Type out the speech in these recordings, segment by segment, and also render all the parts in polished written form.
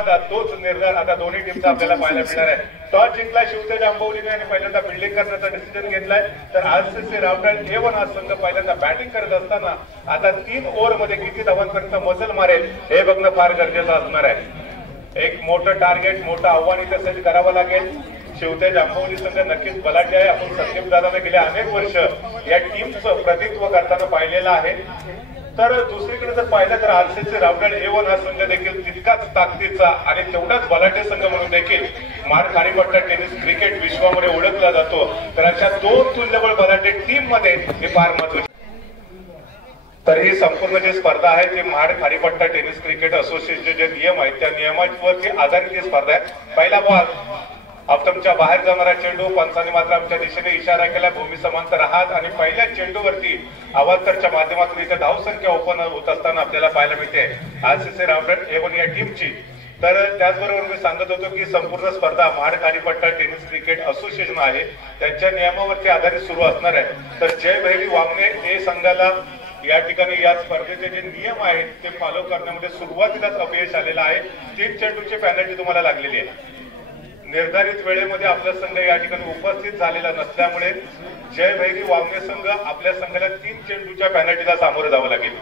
निनाद तोच निर्धार आता दोन्ही टीमचा आपल्याला पाहायला मिळणार आहे. टॉस जिंकला शिवतेज आंबवलीने आणि पहिल्यांदा फिल्डिंग करण्याचा डिसिजन घेतलाय. तर आरसीसी रावटळ A1 हा संघ पहिल्यांदा बॅटिंग करत असताना आता 3 ओव्हरमध्ये किती धावांपर्यंत मजल मारेल हे बघणं फार गरजेचं असणार आहे. एक मोठं टार्गेट, मोठं आव्हान इथे सेट करावं लागेल. शिवतेज आंबवली संघ नक्कीच बलाढ्य आहे. आपण संदीप दादाने गेल्या अनेक वर्ष या टीमचं प्रतिनिधित्व करताना पाहिलेलं आहे. तर दुसरीकडे जर पाहिलं तर आरसीसी रावटळ A1 हा संघ देखील तितकाच ताकदीचा आणि तेवढाच बलाढ्य संघ म्हणून देखील माड खाडीपट्टा टेनिस क्रिकेट विश्वामध्ये ओळखला जातो. तर अशा 2 तुल्यबळ बलाढ्य टीम मध्ये हे फार महत्वाचे. तर ही संपूर्ण जी स्पर्धा आहे ती माड खाडीपट्टा टेनिस क्रिकेट असोसिएशनचे जे नियम आहेत त्या नियमांवरती आधारित ही स्पर्धा आहे. पहिला बॉल ऑप्टमच्या बाहेर जाणारा चेंडू, पंचांनी मात्र आमच्या दिशेने इशारा केला भूमी समांतर आहात आणि पहिल्या चेंडूवरती अवांतरच्या माध्यमातून इथे धावसंख्या ओपन होत असताना आपल्याला पाहायला मिळते आरसीसी रावटळ A1 या टीमची. तर त्याचबरोबर मी सांगत होतो की संपूर्ण स्पर्धा माड खाडीपट्टा टेनिस क्रिकेट असोसिएशन आहे त्यांच्या नियमावरती आधारित सुरू असणार आहे. तर जय भैरी वामने हे संघाला या ठिकाणी या स्पर्धेचे जे नियम आहेत ते फॉलो करण्यामध्ये सुरुवातीलाच अपयश आलेलं आहे. 3 चेंडूची पेनल्टी तुम्हाला लागलेली आहे. निर्धारित वेळेमध्ये आपला संघ या ठिकाणी उपस्थित झालेला नसल्यामुळे जय भैरी वामने संघ आपल्या संघाला 3 चेंडूच्या पेनल्टीला सामोरं जावं लागेल.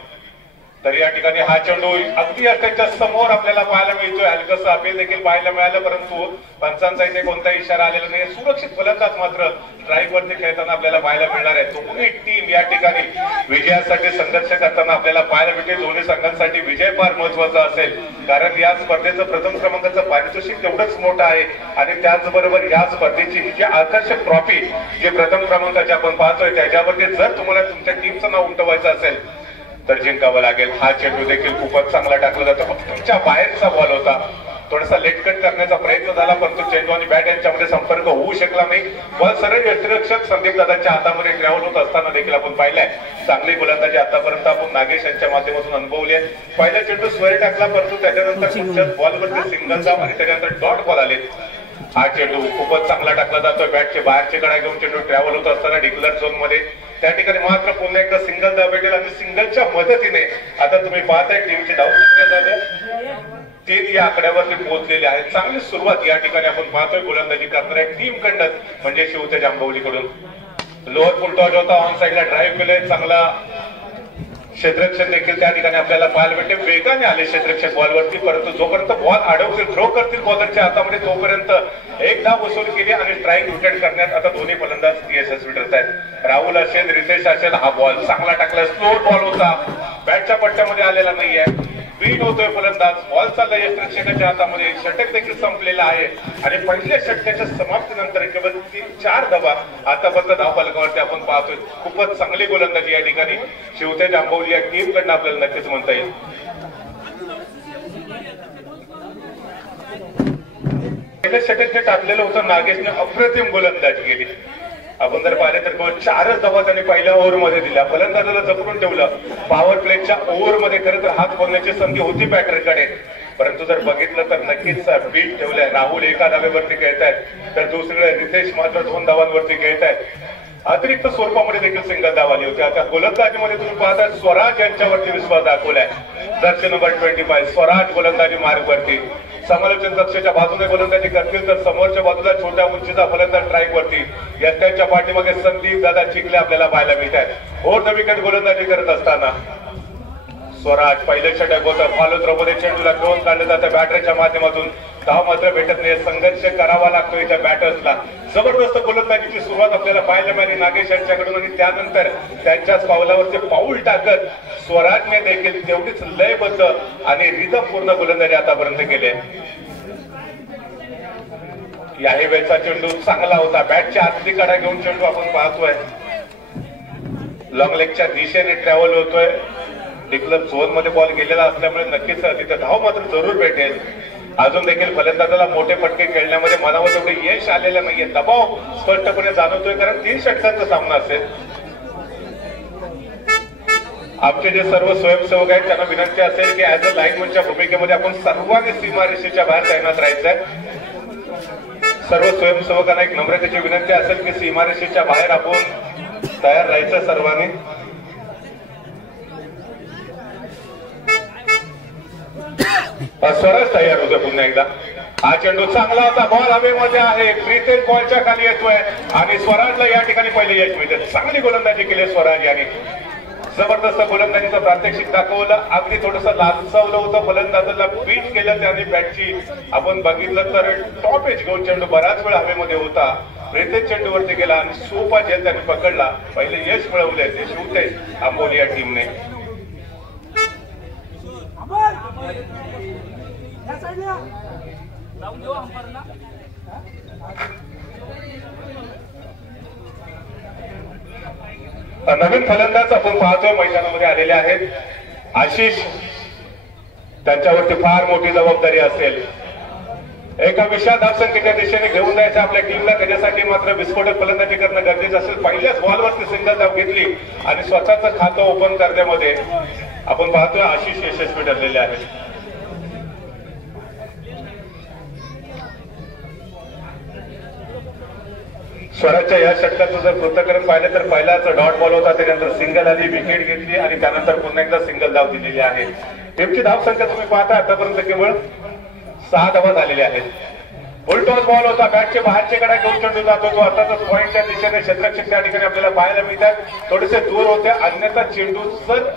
तर या ठिकाणी हा चेंडू अगदी त्यांच्या समोर आपल्याला पाहायला मिळतोय. हलकसं अपील देखील पाहायला मिळालं परंतु पंचांचा इथे कोणताही इशारा आलेला नाही. सुरक्षित फलंदाज मात्र स्ट्राईक वरती खेळताना आपल्याला पाहायला मिळणार आहे. दोन्ही टीम या ठिकाणी विजयासाठी संघर्ष करताना आपल्याला पाहायला मिळते. दोन्ही संघांसाठी विजय फार महत्वाचा असेल कारण या स्पर्धेचं प्रथम क्रमांकाचं पारितोषिक तेवढंच मोठं आहे आणि त्याचबरोबर या स्पर्धेची जी आकर्षक ट्रॉफी जे प्रथम क्रमांकाची आपण पाहतोय त्याच्यावरती जर तुम्हाला तुमच्या टीमचं नाव उमटवायचं असेल तर जिंकावं लागेल. हा चेंडू देखील खूपच चांगला टाकला जातो. तुमच्या बाहेरचा बॉल होता. थोडासा लेट कट करण्याचा प्रयत्न झाला परंतु चेंडू आणि बॅट यांच्यामध्ये संपर्क होऊ शकला नाही. बॉल सरळ यष्टिरक्षक संदीप दादांच्या हातामध्ये ट्रॅव्हल होत असताना देखील आपण पाहिलंय. चांगली गोलंदाजी आतापर्यंत आपण नागेश यांच्या माध्यमातून अनुभवली आहे. पहिला चेंडू स्वर टाकला परंतु त्याच्यानंतर बॉलवरती सिंगल धाव आणि त्याच्यानंतर डॉट बॉल आले. हा चेंडू खूपच चांगला टाकला जातोय. बॅटचे बाहेरचे कडा घेऊन चेंडू ट्रॅव्हल होत असताना डिक्लेअर झोन मध्ये त्या ठिकाणी मात्र पुन्हा एकदा सिंगल धाव भेटेल आणि सिंगलच्या मदतीने आता तुम्ही पाहताय टीमची धावसंख्या झाली 3 या आकड्यावरती पोहोचलेली आहे. चांगली सुरुवात या ठिकाणी आपण पाहतोय गोलंदाजी करणाऱ्या टीम कडनं म्हणजे शिवतेज आंबवलीकडून. लोअर फुल टॉस होता, ऑन साईडला ड्राईव्ह केलंय. चांगला क्षेत्ररक्षक देखील त्या ठिकाणी आपल्याला पाहायला भेटते. वेगाने आले क्षेत्ररक्षक बॉलवरती परंतु जोपर्यंत बॉल अडवतील थ्रो करतील बॉलरच्या हातामध्ये तोपर्यंत एक धाव वसूल केली आणि स्ट्राईक रोटेट करण्यात आता दोन्ही फलंदाज यशस्वी ठरत आहेत. राहुल असेल रितेश असेल हा बॉल चांगला टाकला. स्लो बॉल होता, बॅटच्या पट्ट्यामध्ये आलेला नाहीये. बीट होतोय फलंदाज, बॉल चालला यष्टिरक्षकाच्या हातामध्ये. षटक देखील संपलेला आहे आणि पहिल्या षटकाच्या समाप्तीनंतर केवळ 3-4 धावा आतापर्यंत धावफलकावरती आपण पाहतोय. खूपच चांगली गोलंदाजी या ठिकाणी शिवतेज आंबवली या टीम कडनं आपल्याला नक्कीच म्हणता येईल. पहिलं षटक जे टाकलेलं होतं नागेशने अप्रतिम गोलंदाजी केली. आपण जर पाहिले तर 4च धावा त्यांनी पहिल्या ओव्हरमध्ये दिल्या. फलंदाजाला जपडून ठेवलं. पॉवर प्लेच्या ओव्हरमध्ये खरं तर हात खोलण्याची संधी होती बॅटरकडे परंतु जर बघितलं तर नक्कीच बीट ठेवलंय. राहुल एका धावेवरती खेळतायत तर दुसरीकडे रितेश मात्र 2 धावांवरती खेळतायत. अतिरिक्त स्वरूपामध्ये देखील सिंगल धाव आली होती. आता गोलंदाजीमध्ये तुम्ही पाहता स्वराज यांच्यावरती विश्वास दाखवलाय. जर्सी नंबर 25 स्वराज गोलंदाजी मार्गवरती. समालोचन कक्षाच्या बाजूने गोलंदाजी करतील तर समोरच्या बाजूला छोट्या उंचीचा फलंदाज स्ट्राईक वरती. यष्ट्यांच्या पाठीमागे संदीप दादा चिखले आपल्याला पाहायला मिळतात. ओव्हर द विकेट गोलंदाजी करत असताना स्वराज पहिलं षटक होतं. फॉलो थ्रो मध्ये चेंडूला घेऊन काढलं जातं बॅटरच्या माध्यमातून. धाव मात्र भेटत नाही. संघर्ष करावा लागतो इथं बॅटर्सला. जबरदस्त गोलंदाजीची सुरुवात आपल्याला पाहायला मिळाली नागेश यांच्याकडून आणि त्यानंतर त्यांच्याच पावलावरती पाऊल टाकत स्वराजने देखील तेवढीच लयबद्ध आणि रिदमपूर्ण गोलंदाजी आतापर्यंत केली. याही वेळचा चेंडू चांगला होता. बॅटच्या आतली कडा घेऊन चेंडू आपण पाहतोय लॉंग लेगच्या दिशेने ट्रॅव्हल होतोय. डिक्लेअर झोन मध्ये बॉल गेलेला असल्यामुळे नक्कीच तिथे धाव मात्र जरूर भेटेल. अजून देखील फलंदाजाला मोठे फटके खेळण्यामध्ये मनावर तेवढे यश आलेलं नाहीये. दबाव स्पष्टपणे जाणवतोय कारण 3 षटकांचा सामना असेल. आमचे जे सर्व स्वयंसेवक आहेत त्यांना विनंती असेल की ऍज अ लाईनमनच्या भूमिकेमध्ये आपण सर्वांनी सीमारेषेच्या बाहेर तैनात राहायचंय. सर्व स्वयंसेवकांना एक नम्रतेची विनंती असेल की सीमारेषेच्या बाहेर आपण तयार राहायचं सर्वांनी. स्वराज तयार होतोय पुन्हा एकदा. हा चेंडू चांगला होता, बॉल हवेमध्ये आहे, प्रीतेज बॉलच्या खाली येतोय आणि स्वराजला या ठिकाणी पहिले यश मिळते. चांगली गोलंदाजी केली स्वराज यांनी, जबरदस्त गोलंदाजीचं प्रात्यक्षिक दाखवलं. अगदी थोडंसं लालसवलं होतं, फलंदाजाला बीट केलं त्याने बॅटची. आपण बघितलं तर टॉप एज घेऊन चेंडू बराच वेळ हवेमध्ये होता. प्रीतेज चेंडूवरती गेला आणि सोपा झेल त्याने पकडला. पहिले यश मिळवले ते शिवते आंबोली या टीमने. नवीन फलंदाज आपण पाहतोय मैदानामध्ये आलेले आहेत. आशिष, त्यांच्यावरती फार मोठी जबाबदारी असेल. एका विशाल धावसंख्येच्या दिशेने घेऊन जायचं आपल्या टीमला, त्याच्यासाठी मात्र विस्फोटक फलंदाजी करणं गरजेचं असेल. पहिल्याच बॉलवरती सिंगल धाव घेतली आणि स्वतःचं खातं ओपन करण्यामध्ये आपण पाहतोय आशिष यशस्वी ठरलेले आहेत. स्वराजच्या या षटकाचं जर पृथक्करण पाहिलं तर पहिलाच डॉट बॉल होता, त्यानंतर सिंगल आली, विकेट घेतली आणि त्यानंतर पुन्हा एकदा सिंगल धाव दिलेली आहे. टीमची धावसंख्या तुम्ही पाहता आतापर्यंत केवळ 6 धावा झालेल्या आहेत. उलटॉस बॉल होता, बॅटचे बाहेरचे कडा घेऊन चेंडू जातो. तो अर्थातच पॉईंटच्या दिशेने क्षेत्ररक्षक त्या ठिकाणी आपल्याला पाहायला मिळतात. थोडेसे दूर होते, अन्यथा चेंडू जर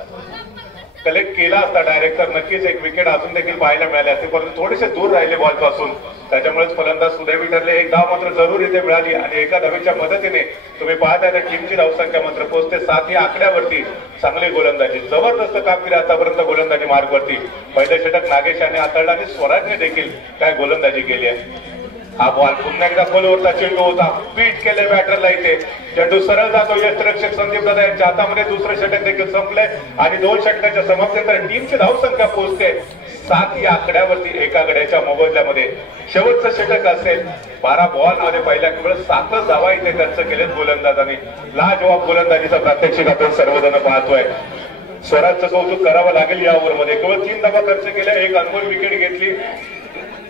कलेक्ट केला असता डायरेक्ट तर नक्कीच एक विकेट अजून देखील पाहायला मिळाले असते, परंतु थोडेसे दूर राहिले बॉल पासून, त्याच्यामुळेच फलंदाज सुदैवी ठरले. एक धाव मात्र जरूर इथे मिळाली आणि एका धावेच्या मदतीने तुम्ही पाहता तर टीमची धावसंख्या मात्र पोहोचते 7 या आकड्यावरती. चांगली गोलंदाजी, जबरदस्त कामगिरी आतापर्यंत गोलंदाजी मार्गवरती. पहिले षटक नागेश याने हाताळलं आणि स्वराजने देखील काय गोलंदाजी केली आहे. हा बॉल पुन्हा एकदा खोलवरचा चेंडू होता, बीट केले बॅटरला. इथे चेंडू सरळ जातो यष्टिरक्षक संदीप दादा यांच्या हातामध्ये. दुसरं षटक देखील संपलंय आणि 2 षटकाच्या समाप्तीनंतर टीमची धावसंख्या पोहोचते 7 या आकड्यावरती एका गड्याच्या मोबदल्यामध्ये. शेवटचं षटक असेल 12 बॉल मध्ये पहिल्या केवळ 7 धावा इथे खर्च केलेत गोलंदाजांनी. लाजवाब गोलंदाजीचा प्रात्यक्षिक आपण सर्वजण पाहतोय. स्वराजचं कौतुक करावं लागेल या ओव्हरमध्ये. केवळ 3 धावा खर्च केल्या, एक अनमोल विकेट घेतली.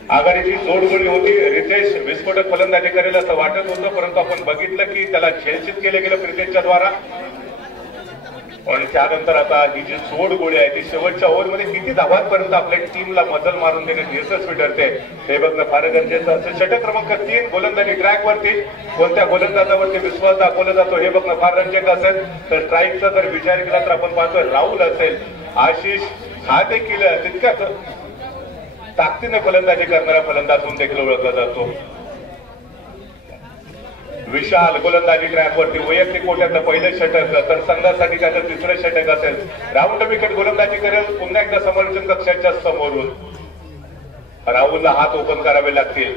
आघाडीची जोडगोळी होती. रितेश विस्फोटक फलंदाजी करेल असं वाटत होतं, परंतु आपण बघितलं की त्याला झेलचित केलं गेलं प्रीतेजच्या द्वारा. पण त्यानंतर आता ही जी जोडगोळी आहे ती शेवटच्या ओव्हरमध्ये किती धावांपर्यंत आपल्या टीमला मजल मारून देण्यात यशस्वी ठरते हे बघणं फार गरजेचं असतं. षटक क्रमांक 3 गोलंदाजी ट्रॅकवरती कोणत्या गोलंदाजावरती विश्वास दाखवला जातो हे बघणं फार रंजक असेल. तर स्ट्राईकचा जर विचार केला तर आपण पाहतोय राहुल असेल, आशिष हा देखील तितक्याच ताकदीने फलंदाजी करणारा फलंदाज म्हणून देखील ओळखला जातो. विशाल गोलंदाजी ट्रॅकवरती वैयक्तिक कोट्यातलं पहिलं षटक, तर संघासाठी त्याचं 3रं षटक असेल. राऊंड विकेट गोलंदाजी करेल पुन्हा एकदा समालोचन कक्षाच्या समोरून. राहुलला हात ओपन करावे लागतील.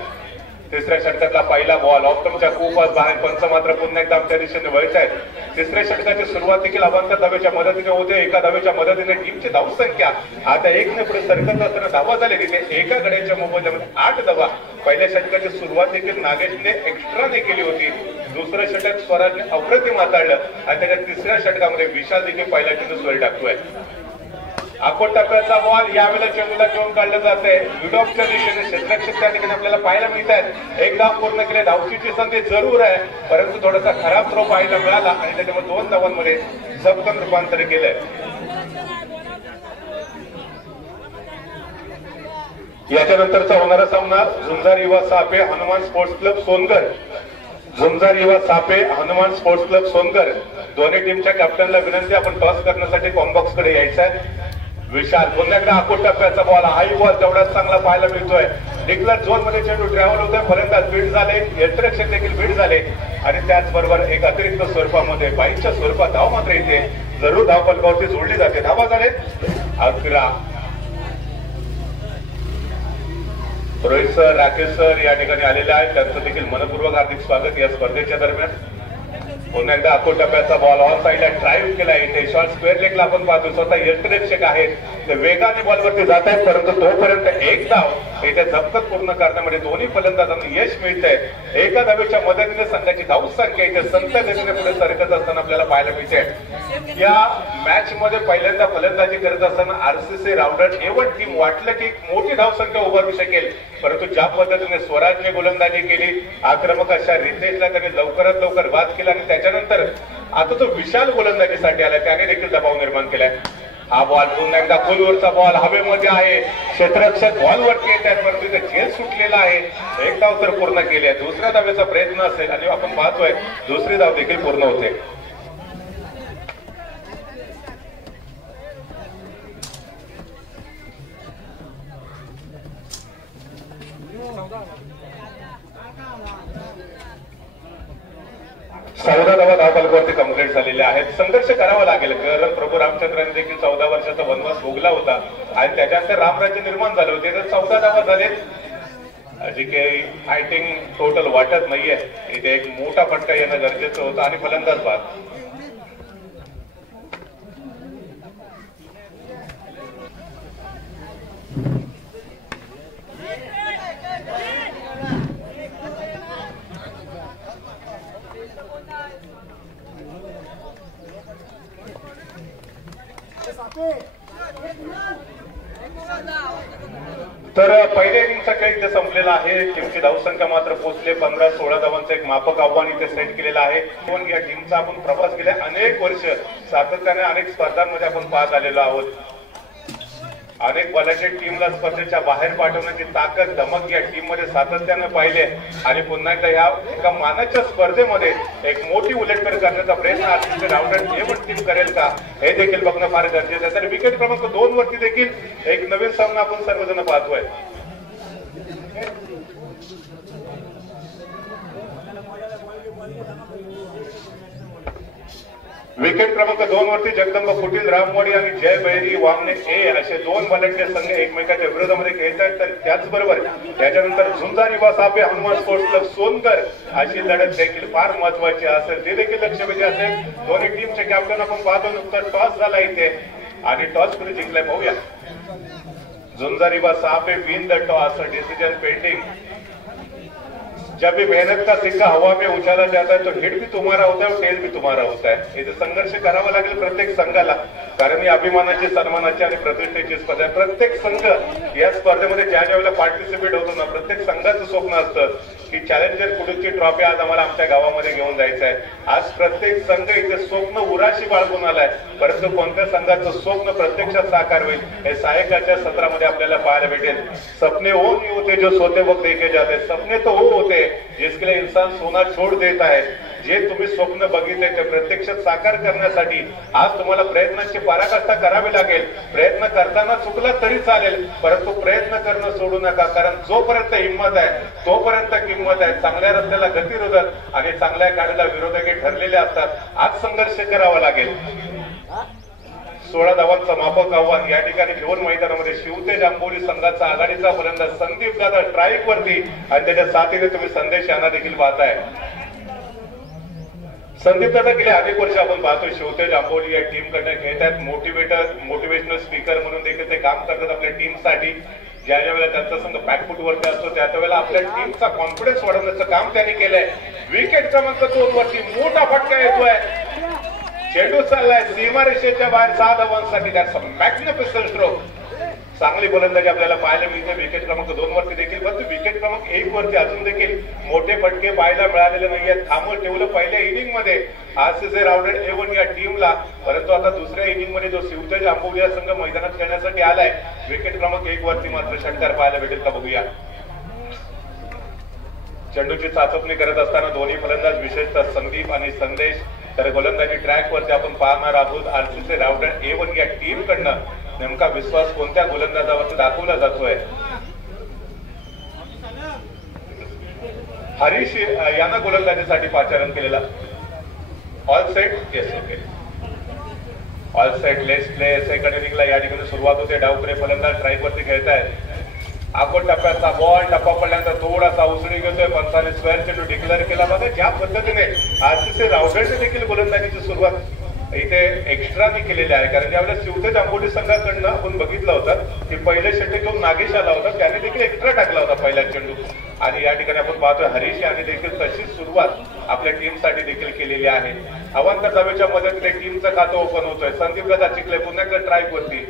3ऱ्या षटकातला पहिला बॉल ऑप्टमच्या खूप बाहेर. पंच मात्र पुन्हा एकदा आमच्या दिशेने वळत आहेत. 3ऱ्या षटकाची सुरुवात देखील अवांतर धावेच्या मदतीने होते. एका धावेच्या मदतीने टीमची धावसंख्या आता 1ने पुढे सरकत असताना धावा झाले तिथे एका गड्याच्या मोबदल्यामध्ये 8 धावा. पहिल्या षटकाची सुरुवात देखील नागेशने एक्स्ट्राने केली होती. दुसरं षटक स्वराजने अप्रतिम हाताळलं आणि त्याच्या 3ऱ्या षटकामध्ये विशाल देखील पहिल्या चेंडू स्वर टाकतोय. अकोट टप्प्याचा बॉल यावेळेला चेंडूला घेऊन काढलं जात आहे. विडॉपच्या दिशेने क्षेत्ररक्षक त्या ठिकाणी आपल्याला पाहायला मिळत आहेत. एक धाव पूर्ण केले, धावशीची संधी जरूर आहे, परंतु थोडासा खराब थ्रो पाहायला मिळाला आणि त्याच्यामुळे 2 धावांमध्ये झपकन रूपांतर केलंय. याच्यानंतरचा होणारा सामना झुंजार युवा सापे हनुमान स्पोर्ट्स क्लब सोनगर. झुंजार युवा सापे हनुमान स्पोर्ट्स क्लब सोनगर दोन्ही टीमच्या कॅप्टनला विनंती आपण टॉस करण्यासाठी कॉम्बॉक्स कडे यायचं आहे. विशाल पुन्हा एकदा अकोट टप्प्याचा बॉल, हाही बॉल तेवढाच चांगला पाहायला मिळतोय. डिक्लर झोन मध्ये चेंडू ट्रॅव्हल होतोय, फलंदाज बीट झाले, यष्टिरक्षक देखील बीट झाले आणि त्याचबरोबर एक अतिरिक्त स्वरूपामध्ये बाईच्या स्वरूपात धाव मात्र इथे जरूर धावफलकावरती जोडली जाते. धावा झाले 11. रोहित सर, राकेश सर या ठिकाणी आलेले आहेत, त्यांचं देखील मनपूर्वक हार्दिक स्वागत या स्पर्धेच्या दरम्यान. पुन्हा एकदा अकोट टप्प्याचा बॉल ऑन साईडला ड्राईव्ह केला. इथे शॉर्ट स्क्वेअर लेगला आपण पाहतो स्वतः यष्टिरक्षक आहेत ते वेगाने बॉलवरती जात आहेत, परंतु तोपर्यंत एक धाव इथे झपकत पूर्ण करण्यामध्ये दोन्ही फलंदाजांना यश मिळतंय. एका धावेच्या मदतीने संघाची धावसंख्या इथे संत गतीने पुढे सरकत असताना आपल्याला पाहायला मिळते. या मॅच मध्ये पहिल्यांदा फलंदाजी करत असताना आरसीसी राउंडर A1 टीम वाटलं की मोठी धावसंख्या उभारू शकेल, परंतु ज्या पद्धतीने स्वराजने गोलंदाजी केली, आक्रमक अशा रितेशला त्याने लवकरात लवकर बाद केला आणि त्याच्यानंतर आता तो विशाल गोलंदाजीसाठी आला, त्याने देखील दबाव निर्माण केलाय. हा बॉल पुन्हा एकदा खोलवरचा बॉल हवेमध्ये आहे, क्षेत्ररक्षक बॉलवरती येत आहेत, परंतु इथे झेल सुटलेला आहे. एक धाव तर पूर्ण केली आहे, दुसऱ्या धावेचा प्रयत्न असेल आणि आपण पाहतोय दुसरी धाव देखील पूर्ण होते. चौदा धावा धावफलकावरती कंप्लीट झालेल्या आहेत. संघर्ष करावा लागेल, कारण प्रभू रामचंद्रांनी देखील 14 वर्षाचा वनवास भोगला होता आणि त्याच्यानंतर रामराज्य निर्माण झाले होते. तर 14 धावा झालेत, जी काही फायटिंग टोटल वाटत नाहीये. इथे एक मोठा फटका येणं गरजेचं होतं आणि फलंदाज बाद. तर पहिल्या इनिंगचा खेळ इथे संपलेला आहे. टीमची धावसंख्या मात्र पोहोचले 15-16 धावांचं एक माफक आव्हान इथे सेट केलेलं आहे. पण या टीमचा आपण प्रवास गेल्या अनेक वर्ष सातत्याने अनेक स्पर्धांमध्ये आपण पाहत आलेलो आहोत. अनेक बलाढ्य टीमला स्पर्धेच्या बाहेर पाठवण्याची ताकद धमक या टीम मध्ये सातत्याने पाहिले आणि पुन्हा एकदा या एका मानाच्या स्पर्धेमध्ये एक मोठी उलटफेर करण्याचा प्रयत्न आजचे राउंडर A1 टीम करेल का हे देखील बघणं फार गरजेचं आहे. तर विकेट क्रमांक 2 वरती देखील एक नवीन सामना आपण सर्वजण पाहतोय. विकेट क्रमांक 2 वरती जगदंबा कुटील रामवाडी आणि जय बैरी वामने ए असे दोन बलाढ्य संघ एकमेकांच्या विरोधामध्ये खेळत आहेत. तर त्याचबरोबर त्याच्यानंतर झुंजार युवा सापे हनुमान स्पोर्ट्स क्लब सोनकर अशी लढत देखील फार महत्वाची असेल, ते देखील लक्षवेधी असेल. दोन्ही टीमचे कॅप्टन आपण पाहतो, नुकतं टॉस झाला इथे आणि टॉस कुणी जिंकलाय पाहूया. Jhunjar Yuva Sape win the toss, decision pending. जब भी मेहनत का सिक्का हवा में उछाला जाता है तो हिट भी तुम्हारा होता है और टेल भी तुम्हारा होता है. इथे संघर्ष करावा लागेल प्रत्येक संघाला, कारण ही अभिमानाची, सन्मानाची आणि प्रतिष्ठेची स्पर्धा आहे. प्रत्येक संघ या स्पर्धेमध्ये ज्या ज्या वेळेला पार्टिसिपेट होतो ना, प्रत्येक संघाचं स्वप्न असतं की चॅलेंजर कुडूची ट्रॉफी आज आम्हाला आमच्या गावामध्ये घेऊन जायचं आहे. आज प्रत्येक संघ इथे स्वप्न उराशी बाळगून आलाय, परंतु कोणत्या संघाचं स्वप्न प्रत्यक्षात साकार होईल हे सायकाच्या सत्रामध्ये आपल्याला पाहायला भेटेल. सपने वो नहीं होते जो सोते वक्त देखे जाते, सपने तो वो होते जिसके लिए इंसान सोना छोड़ देता है. जे तुम्ही स्वप्न बघितले ते प्रत्यक्षात साकार करण्यासाठी आज तुम्हाला प्रयत्नांची पराकाष्ठा करावी लागेल. प्रयत्न करताना चुकला तरी चालेल, परंतु प्रयत्न करणं सोडू नका, कारण जोपर्यंत हिंमत आहे तोपर्यंत किंमत आहे. चांगल्या रस्त्याला गतिरोधक आणि चांगल्या गाडीला विरोधकी ठरलेले असतात. आज संघर्ष करावा लागेल. 16 धावांचं माफक आव्हान या ठिकाणी घेऊन मैदानामध्ये शिवतेज आंबोली संघाचा आघाडीचा फलंदाज संदीप दादा स्ट्राईक वरती आणि त्याच्या साथीने तुम्ही संदेश यांना देखील पाहताय. संदीप दादा गेले अनेक वर्ष आपण पाहतोय शिवतेज आंबोली या टीम कडे खेळत आहेत. मोटिवेशनल स्पीकर म्हणून देखील ते काम करतात आपल्या टीमसाठी. ज्या ज्या वेळेला त्यांचा संघ बॅकफुट वरती असतो त्या वेळेला आपल्या टीमचा कॉन्फिडन्स वाढवण्याचं काम त्यांनी केलंय. विकेट क्रमांक 2 वरती मोठा फटका येतोय. चेंडू चाललाय सीमारेषेच्या बाहेर 6 धावांसाठी. That's a magnificent stroke. चांगली गोलंदाजी आपल्याला पाहायला मिळते विकेट क्रमांक 2 वरती देखील. परंतु विकेट क्रमांक 1 वरती अजून देखील मोठे फटके पाहायला मिळालेले नाहीयेत. थांबवून ठेवलं पहिल्या इनिंग मध्ये आरसीसी राउंडेड A1 या टीमला, परंतु आता दुसऱ्या इनिंग मध्ये जो शिवतेज आंबोली या संघ मैदानात खेळण्यासाठी आलाय विकेट क्रमांक 1 वरती मात्र षटकार पाहायला भेटेल का बघूया. चेंडूची चाचपणी करत असताना दोन्ही फलंदाज विशेषतः संदीप आणि संदेश, तर गोलंदाजी ट्रॅक वरती आपण पाहणार आहोत. आरसीसी राउंडेड A1 या टीम कडनं नेमका विश्वास कोणत्या गोलंदाजावरती दाखवला जातोय. हरीश यांना गोलंदाजीसाठी पाचारण केलेला. All set, yes, okay, all set, let's play. Second इनिंगला या ठिकाणी सुरुवात होते. डावखुरे फलंदाज स्ट्राईक वरती खेळतायत. आपण टप्प्याचा बॉल टप्पा पडल्यानंतर थोडासा उसळी घेतोय. पंचाने स्क्वेअर चेंडू डिक्लेअर केला. बघा ज्या पद्धतीने आरसीसी राउंडरने देखील गोलंदाजीची सुरुवात इथे एक्स्ट्राने केलेली आहे, कारण ज्यावेळेस शिवतेज आंबोली संघाकडनं आपण बघितलं होतं की पहिले षटक घेऊन नागेश आला होता, त्याने देखील एक्स्ट्रा टाकला होता पहिला चेंडू. आणि या ठिकाणी आपण पाहतोय हरीश यांनी देखील तशीच सुरुवात आपल्या टीमसाठी देखील केलेली आहे. अवांतर धावेच्या मदतीने टीमचं खातं ओपन होतोय. संदीप दादा चिखले पुन्हा एकदा ट्राईक वरती.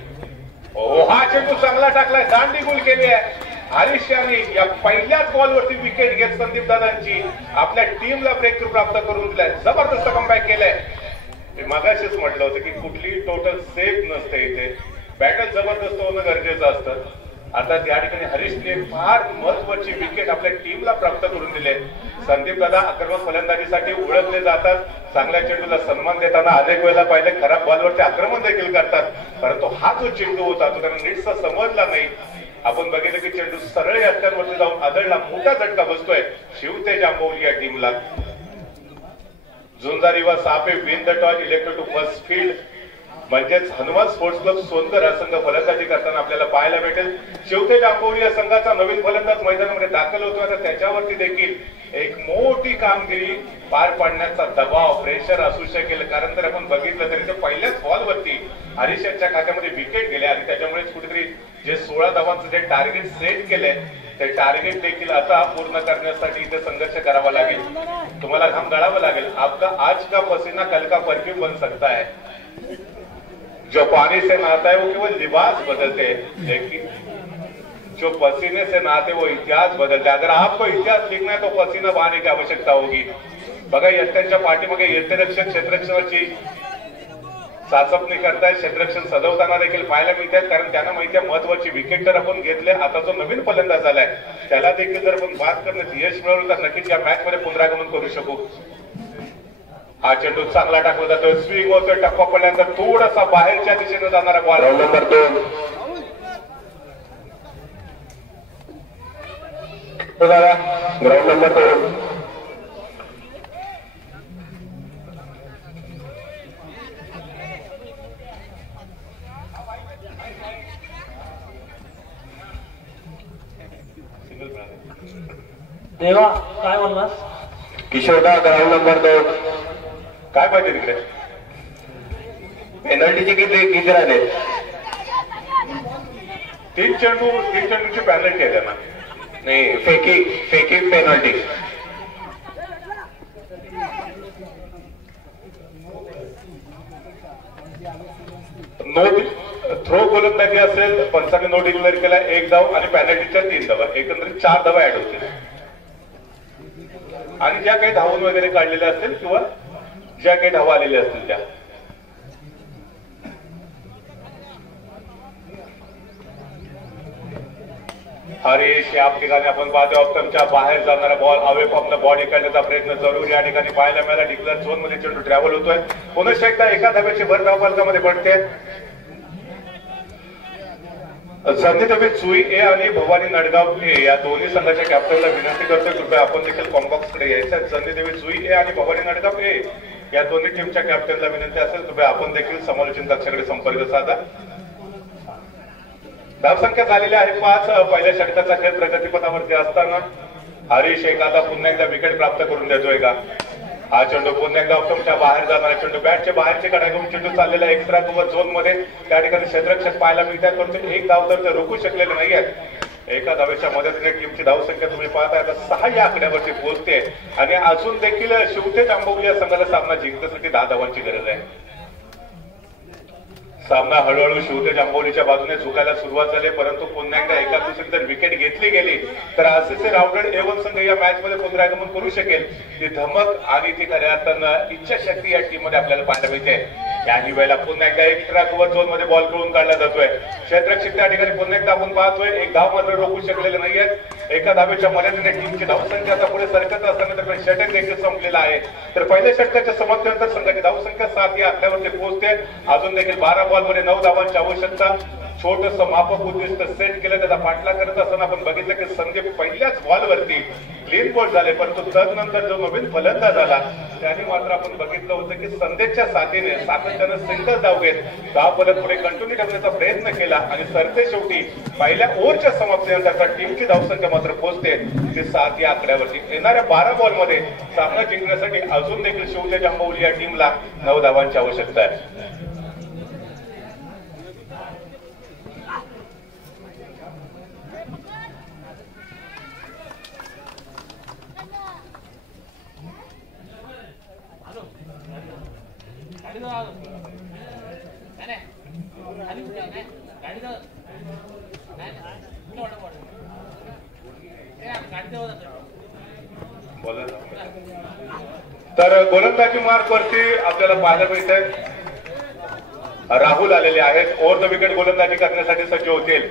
हा चेंडू चांगला टाकलाय, दांडी गुल केली आहे. हरीश यांनी या पहिल्याच बॉलवरती विकेट घेत संदीप दादांची आपल्या टीमला ब्रेक थ्रू प्राप्त करून दिलाय. जबरदस्त कमबॅक केलंय. मगाशीच म्हटलं होतं की कुठली टोटल सेफ नसते इथे, बॅटल जबरदस्त होणं गरजेचं असतं. आता त्या ठिकाणी हरीशने फार महत्वाची विकेट आपल्या टीमला प्राप्त करून दिले. संदीप दादा आक्रमक फलंदाजीसाठी ओळखले जातात. चांगल्या चेंडूला सन्मान देताना अनेक वेळेला पाहिले खराब बॉलवरती आक्रमण देखील करतात, परंतु हा जो चेंडू होता तो त्यांना नीटसा समजला नाही. आपण बघितलं की चेंडू सरळ यष्टांवरती जाऊन आदळला, मोठा झटका बसतोय शिवतेज आंबवली या टीमला. झुंजारीवा Sape win the toss elected to first field. म्हणजेच हनुमान स्पोर्ट्स क्लब सोनकर हा संघ फलंदाजी करताना आपल्याला पाहायला भेटेल. शिवतेज आंबवली या संघाचा नवीन फलंदाज मैदानामध्ये दाखल होतो. आता त्याच्यावरती देखील एक मोठी कामगिरी पार पाडण्याचा दबाव प्रेशर असू शकेल, कारण जर आपण बघितलं तरी ते पहिल्याच बॉलवरती हरीश यांच्या खात्यामध्ये विकेट गेले आणि त्याच्यामुळेच कुठेतरी जे 16 धावांचं जे टार्गेट सेट केलंय ते टार्गेट देखील आता पूर्ण करण्यासाठी इथे संघर्ष करावा लागेल. तुम्हाला घाम गळावं लागेल. आपका आज का पसीना कल का परफ्यूम बन सकता है. जो पानी से नहाता है वो केवल लिबास बदलते हैं, लेकिन जो पसीने से नहाते वो इतिहास बदलते. अगर आपको इतिहास लिखना है तो पसीना बहाने की आवश्यकता होगी. बघा यष्ट्यांच्या पाठीमागे यष्टिरक्षक क्षेत्ररक्षणाची चाचपणी करतायत. क्षेत्ररक्षण सजवताना देखील पाहायला मिळतात, कारण त्यांना माहिती आहे महत्वाची विकेट तर आपण घेतले. आता जो नवीन फलंदाज आलाय त्याला देखील जर आपण बाद करण्यात यश मिळवलं तर नक्कीच या मॅच मध्ये पुनरागमन करू शकू. हा चेंडू चांगला टाकला जातोय, स्विंग होतोय, टप्पा पडल्यानंतर थोडासा बाहेरच्या दिशेने जाणारा बॉल. Number 2 ground number 2. देवा काय बोललास. किशोरदा ग्राउंड नंबर 2. काय पाहिजे तिकडे. पेनल्टीचे किती राहिले. 3 चेंडूची पॅनल्टी आहे त्यांना. नाही, फेकी पेनल्टी. नो थ्रो गोलंदाजी असेल, पंचाने नो डिक्लेअर केला 1 धाव आणि पॅनल्टीच्या 3 धावा, एकंदरीत 4 धावा ऍड होतील. आणि ज्या काही धावून वगैरे काढलेल्या असतील किंवा ज्या काही धावा आलेल्या असतील त्या. हरीश या ठिकाणी आपण पाहतो ऑप्टमच्या बाहेर जाणारा ball away from the body काढण्याचा प्रयत्न जरूर या ठिकाणी पाहायला मिळाला. डिक्लेअर झोन मध्ये चेंडू ट्रॅव्हल होतोय. पुन्हा एकदा एका धाब्याची भर धाव फलकामध्ये पडते. संदीप चुई ए आणि भवानी नडगाव ए या दोन्ही संघाच्या कॅप्टनला विनंती करतोय कृपया आपण देखील कॉम्बॉक्स कडे यायचं. संदीप चुई ए आणि भवानी नडगाव ए या दोन्ही टीमच्या कॅप्टनला विनंती असेल कृपया आपण देखील समालोचन कक्षाकडे संपर्क साधा. धावसंख्या झालेल्या आहे 5. पहिल्या षटकाचा खेळ प्रगतीपथावरती असताना हरीश एखादा पुन्हा एकदा विकेट प्राप्त करून देतोय का. हा चेंडू पुन्हा एकदा ऑप्टमच्या बाहेर जाणारा चेंडू बॅटच्या बाहेरचे कडा घेऊन चेंडू चाललेला एक्स्ट्रा कव्हर झोन मध्ये त्या ठिकाणी क्षेत्ररक्षक पाहायला मिळतात, परंतु 1 धाव तर ते रोखू शकलेले नाहीये. एका धावेच्या मदतीने टीमची धावसंख्या तुम्ही पाहताय आता 6 या आकड्यावरती पोहोचते आणि अजून देखील शिवतेज आंबवली या संघाला सामना जिंकण्यासाठी 10 धावांची गरज आहे. सामना हळूहळू शिवतेज आंबवलीच्या बाजूने झुकायला सुरुवात झाली, परंतु पुन्हा एकदा एका दुसरी जर विकेट घेतली गेली तर आरसीसी राउंडेड A1 संघ या मॅच मध्ये पुनरागमन करू शकेल. ती धमक आणि ती खऱ्या अर्थानं इच्छाशक्ती या टीम मध्ये आपल्याला पाहायला मिळते. याही वेळेला पुन्हा एकदा एक्स्ट्रा कव्हर झोन मध्ये बॉल खेळून काढला जातोय. क्षेत्ररक्षक त्या ठिकाणी पुन्हा एकदा आपण पाहतोय 1 धाव मात्र रोखू शकलेले नाहीयेत. एका धावेच्या मदतीने टीमची धावसंख्या आता पुढे सरकत असताना तर षटक देखील संपलेला आहे. तर पहिल्या षटकाच्या समाप्तीनंतर संघाची धावसंख्या 7 या आकड्यावरती पोहोचते. अजून देखील 12 बॉल मध्ये 9 धावांची आवश्यकता. छोटस मापक उद्दिष्ट सेट केलं, त्याचा पाठलाग करत असताना आपण बघितलं की संदीप पहिल्याच बॉलवरती क्लीन बोल्ड झाले, परंतु तदनंतर जो नवीन फलंदाज आला त्याने मात्र आपण बघितलं होतं की संदेशच्या साथीने सातत्यानं सिंगल धाव घेत धाव परत पुढे कंटिन्यू ठेवण्याचा प्रयत्न केला आणि सरते शेवटी पहिल्या ओव्हरच्या समाप्तीनंतर टीमची धावसंख्या मात्र पोहोचते ती 7 या आकड्यावरती. येणाऱ्या 12 बॉलमध्ये सामना जिंकण्यासाठी अजून देखील शिवतेज आंबवली या टीमला 9 धावांची आवश्यकता आहे. बोला ना. तर गोलंदाजी मार्क वरती आपल्याला पाहायला मिळतंय राहुल आलेले आहेत. ओव्हर द विकेट गोलंदाजी करण्यासाठी सज्ज होतील.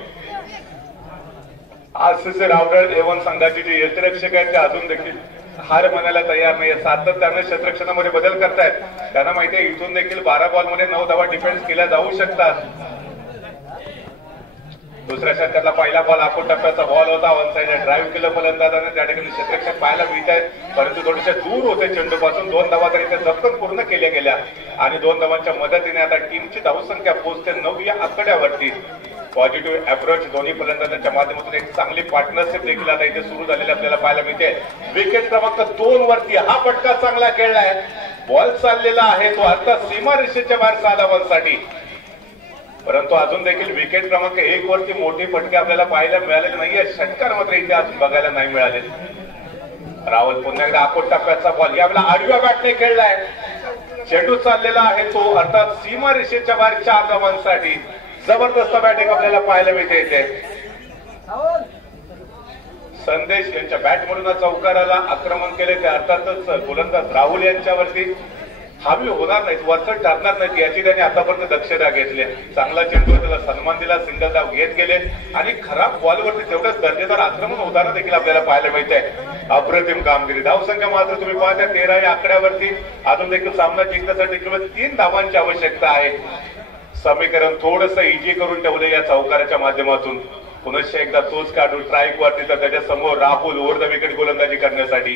आरसीसी रावडर एवन संघाची जी यष्टिरक्षक आहेत ते अजून देखील हार मानायला तयार नाही. सातत्याने क्षेत्ररक्षणामध्ये बदल करतायत. त्यांना माहिती आहे इथून देखील 12 बॉलमध्ये 9 धावा डिफेन्स केल्या जाऊ शकतात. दुसऱ्या षटकातला पहिला बॉल आखून टप्प्याचा बॉल होता. वन साइड ड्राईव्ह केलं फलंदाजाने. त्या ठिकाणी क्षेत्ररक्षक पाहायला मिळत आहेत परंतु थोडेसे दूर होते चेंडूपासून. 2 धावा तरी ते जप्त पूर्ण केल्या गेल्या आणि 2 धावांच्या मदतीने आता टीमची धावसंख्या पोहोचते 9 या आकड्यावरती. पॉझिटिव्ह अप्रोच दोन्ही फलंदाजांच्या माध्यमातून एक चांगली पार्टनरशिप देखील आता इथे सुरू झालेली आपल्याला पाहायला मिळते. विकेट क्रमांक 2 वरती हा फटका चांगला खेळलाय. बॉल चाललेला आहे तो आता सीमा रेषेच्या बाहेर 6 धावांसाठी. परंतु अजून देखील विकेट क्रमांक 1 वरती मोठी फटके आपल्याला पाहायला मिळालेले नाहीये. षटकार मात्र इथे अजून बघायला नाही मिळाले. राहुल पुन्हा एकदा आखून टप्प्याचा बॉल यावेळेला आडव्या बॅटने खेळलाय. चेंडू चाललेला आहे तो अर्थात सीमा रेषेच्या बाहेर 4 धावांसाठी. जबरदस्त बॅटिंग आपल्याला पाहायला मिळते इथे. संदेश यांच्या बॅटमधून चौकाराला आक्रमण केले ते अर्थातच गोलंदाज राहुल यांच्यावरती हावी होणार नाहीत, वरचढ ठरणार नाहीत याची त्यांनी आतापर्यंत दक्षता घेतली. चांगला चेंडू त्याला सन्मान दिला, सिंगल धाव घेत गेले आणि खराब बॉलवरती तेवढंच दर्जेदार आक्रमण होताना देखील आपल्याला पाहायला मिळत आहे. अप्रतिम कामगिरी. धावसंख्या मात्र तुम्ही पाहता 13 या आकड्यावरती. अजून देखील सामना जिंकण्यासाठी केवळ 3 धावांची आवश्यकता आहे. समीकरण थोडस इजी करून ठेवलं या चौकाराच्या माध्यमातून. पुनश्च एकदा तोच काढू स्ट्राईक वरती तर त्याच्या समोर राहुल ओव्हर द विकेट गोलंदाजी करण्यासाठी.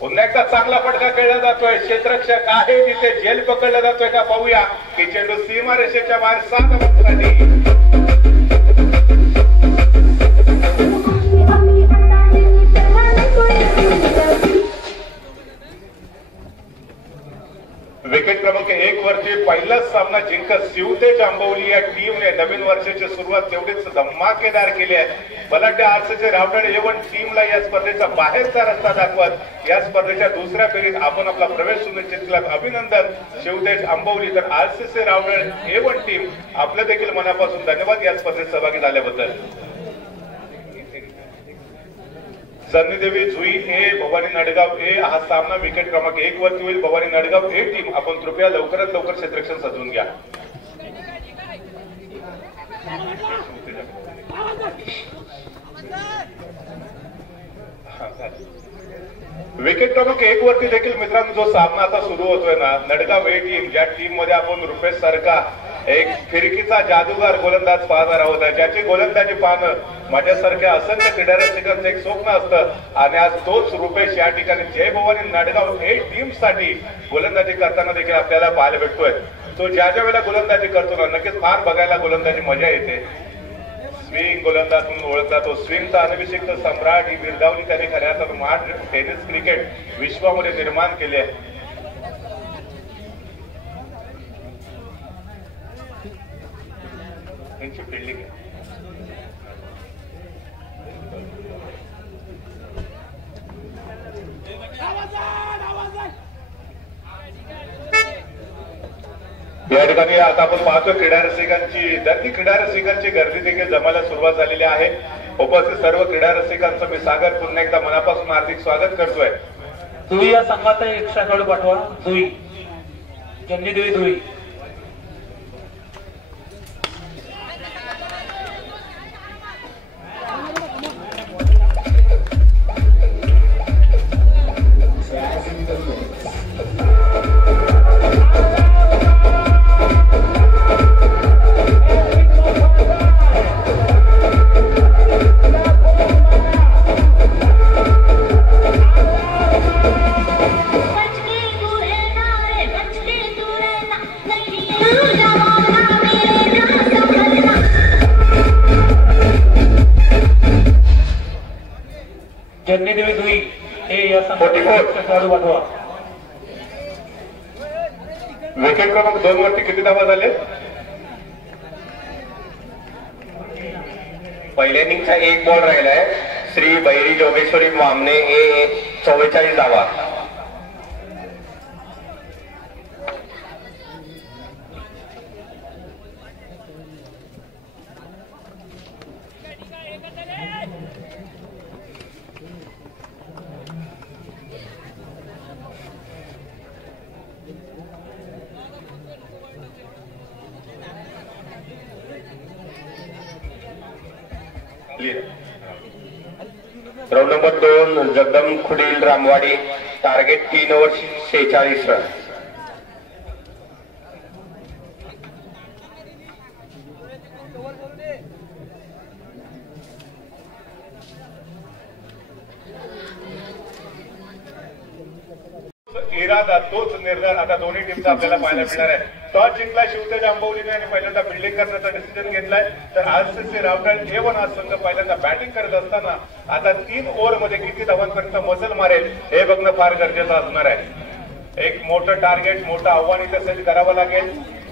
पुन्हा एकदा चांगला फटका खेळला जातोय. क्षेत्ररक्षक आहे तिथे झेल पकडला जातोय का पाहूया की चेंडू सीमा रेषेच्या बाहेर 7 धावांसाठी. विकेट क्रमांक 1 वरती पहिलाच सामना जिंकत शिवतेज आंबवली या टीमने नवीन वर्षाची सुरुवात तेवढीच धमाकेदार केली आहे. बलाढ्य आरसीसी रावडर A1 टीमला या स्पर्धेचा बाहेरचा रस्ता दाखवत या स्पर्धेच्या दुसऱ्या फेरीत आपण आपला प्रवेश सुनिश्चित केला. अभिनंदन शिवतेज आंबवली. तर आरसीसी रावडर A1 टीम आपलं देखील मनापासून धन्यवाद या स्पर्धेत सहभागी झाल्याबद्दल. सन्नीदेवी जुई ए भवानी नडगाव ए हा सामना विकेट क्रमांक 1 वरती होईल. भवानी नडगाव ए टीम आपण कृपया लवकरात लवकर क्षेत्ररक्षण सजवून घ्या. विकेट क्रमांक 1 वरती देखील मित्रांनो जो सामना आता सुरू होतोय ना, नडगाव ए टीम ज्या टीम मध्ये आपण रुपेश सारखा एक फिरकीचा जादूगार गोलंदाज पाहणार आहोत, ज्याची गोलंदाजी पाहणं माझ्यासारख्या असंख्य क्रीडारसिकांचं एक स्वप्न असतं. आणि आज तोच रुपेश या ठिकाणी जय भवानी नडगाव ए टीम साठी गोलंदाजी करताना देखील आपल्याला पाहायला भेटतोय. तो ज्या वेळेला गोलंदाजी करतो ना नक्कीच फार बघायला गोलंदाजी मजा येते. स्विंग गोलंदाज म्हणून ओळखला तो. स्विंगचा अनभिषिक्त सम्राट ही बिरदावली त्याने खऱ्या अर्थानं महान टेनिस क्रिकेट विश्वामध्ये निर्माण केले आहे. फिल्डिंग या ठिकाणी आता आपण पाहतो क्रीडा रसिकांची गर्दी देखील जमायला सुरुवात झालेली आहे. उपस्थित सर्व क्रीडा रसिकांचं मी सागर पुन्हा एकदा मनापासून हार्दिक स्वागत करतोय. जुई या संघाचा एक खेळाडू पाठवा. जुई जन्नीदेवी जुई. जन्नीदेवी दुई हे या संघाचा खेळाडू पाठवा. विकेट क्रमांक 2 वरती किती धावा झाले? पहिल्या इनिंगचा 1 बॉल राहिलाय. श्री बैरी जोगेश्वरी मामने ए 44 धावा. Round number 2 Jagdam Khudil Ramwadi, target 3 over 46 run. इरादा तोच निर्धार आता दोन्ही टीमचा आपल्याला पाहायला मिळणार आहे. टॉस जिंकला शिवतेज आंबवलीने आणि पहिल्यांदा फिल्डिंग करण्याचा डिसिजन घेतलाय. तर आरसीसी राउंडर A1 हा संघ पहिल्यांदा बॅटिंग करत असताना आता 3 ओव्हरमध्ये किती धावांपर्यंत मजल मारेल हे बघणं फार गरजेचं असणार आहे. एक मोठं टार्गेट, मोठं आव्हान इथं सेट करावं लागेल.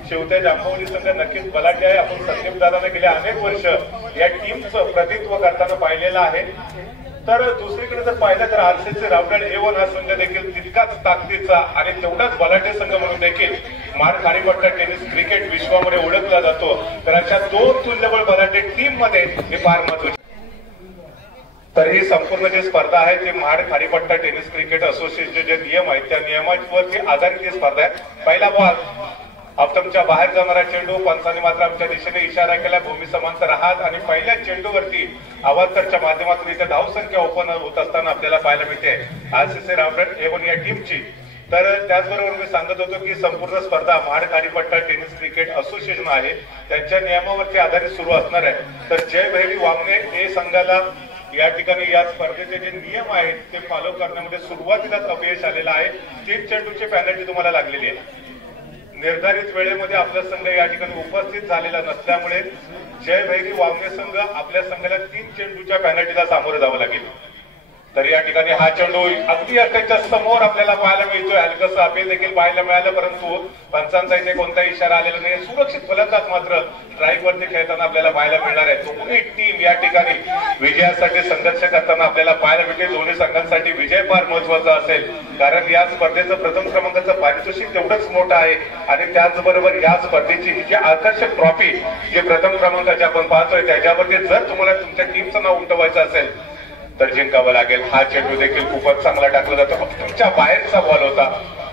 शिवतेज आंबवली संघ नक्कीच बलाढ्य आहे. आपण संदीप दादाने गेल्या अनेक वर्ष या टीमचं प्रतिनिधित्व करताना पाहिलेलं आहे. तर दुसरीकडे जर पाहिलं तर आरसीसी राउंडर A1 हा संघ देखील तितकाच ताकदीचा आणि तेवढाच बलाढ्य संघ म्हणून देखील माड खाडीपट्टा टेनिस क्रिकेट विश्वामध्ये ओळखला जातो. तर अशा 2 तुल्यबळ बलाढ्य टीम मध्ये हे फार महत्वाचे. तर ही संपूर्ण जी स्पर्धा आहे ती महाड खाडीपट्टा टेनिस क्रिकेट असोसिएशनचे जे नियम आहेत त्या नियमांवरती आधारित ही स्पर्धा आहे. पहिला बॉल ऑप्टमच्या बाहेर जाणारा चेंडू, पंचांनी मात्र आमच्या दिशेने इशारा केला, भूमी समांतर हात आणि पहिल्या चेंडूवरती अवांतरच्या माध्यमातून इथे धावसंख्या ओपन होत असताना आपल्याला पाहायला मिळते आरसीसी राउंडर A1 या टीमची. तर त्याचबरोबर मी सांगत होतो की संपूर्ण स्पर्धा महाड खाडीपट्टा टेनिस क्रिकेट असोसिएशन आहे त्यांच्या नियमावरती आधारित सुरू असणार आहे. तर जय भैरी वामने ए संघाला या ठिकाणी या स्पर्धेचे जे नियम आहेत ते फॉलो करण्यामध्ये सुरुवातीलाच अपयश आलेलं आहे. 3 चेंडूची पेनल्टी तुम्हाला लागलेली आहे. निर्धारित वेळेमध्ये आपला संघ या ठिकाणी उपस्थित झालेला नसल्यामुळे जय भैरी वामने संघ आपल्या संघाला 3 चेंडूच्या पेनल्टीला सामोरं जावं लागेल. तर या ठिकाणी हा चेंडू अगदी अटकच्या समोर आपल्याला पाहायला मिळतोय. हलकसं अपील देखील पाहायला मिळालं परंतु पंचांचा इथे कोणताही इशारा आलेला नाही. सुरक्षित फलंदाज मात्र स्ट्राईक वरती खेळताना आपल्याला पाहायला मिळणार आहे. दोन्ही टीम या ठिकाणी विजयासाठी संघर्ष करताना आपल्याला पाहायला मिळते. दोन्ही संघांसाठी विजय फार महत्वाचा असेल कारण या स्पर्धेचं प्रथम क्रमांकाचं पारितोषिक तेवढंच मोठं आहे आणि त्याचबरोबर या स्पर्धेची जी आदर्श ट्रॉफी जे प्रथम क्रमांकाची आपण पाहतोय त्याच्यावरती जर तुम्हाला तुमच्या टीमचं नाव उमटवायचं असेल तर जिंकावं लागेल. हा चेंडू देखील खूपच चांगला टाकला जातो. तुमच्या बाहेरचा बॉल होता,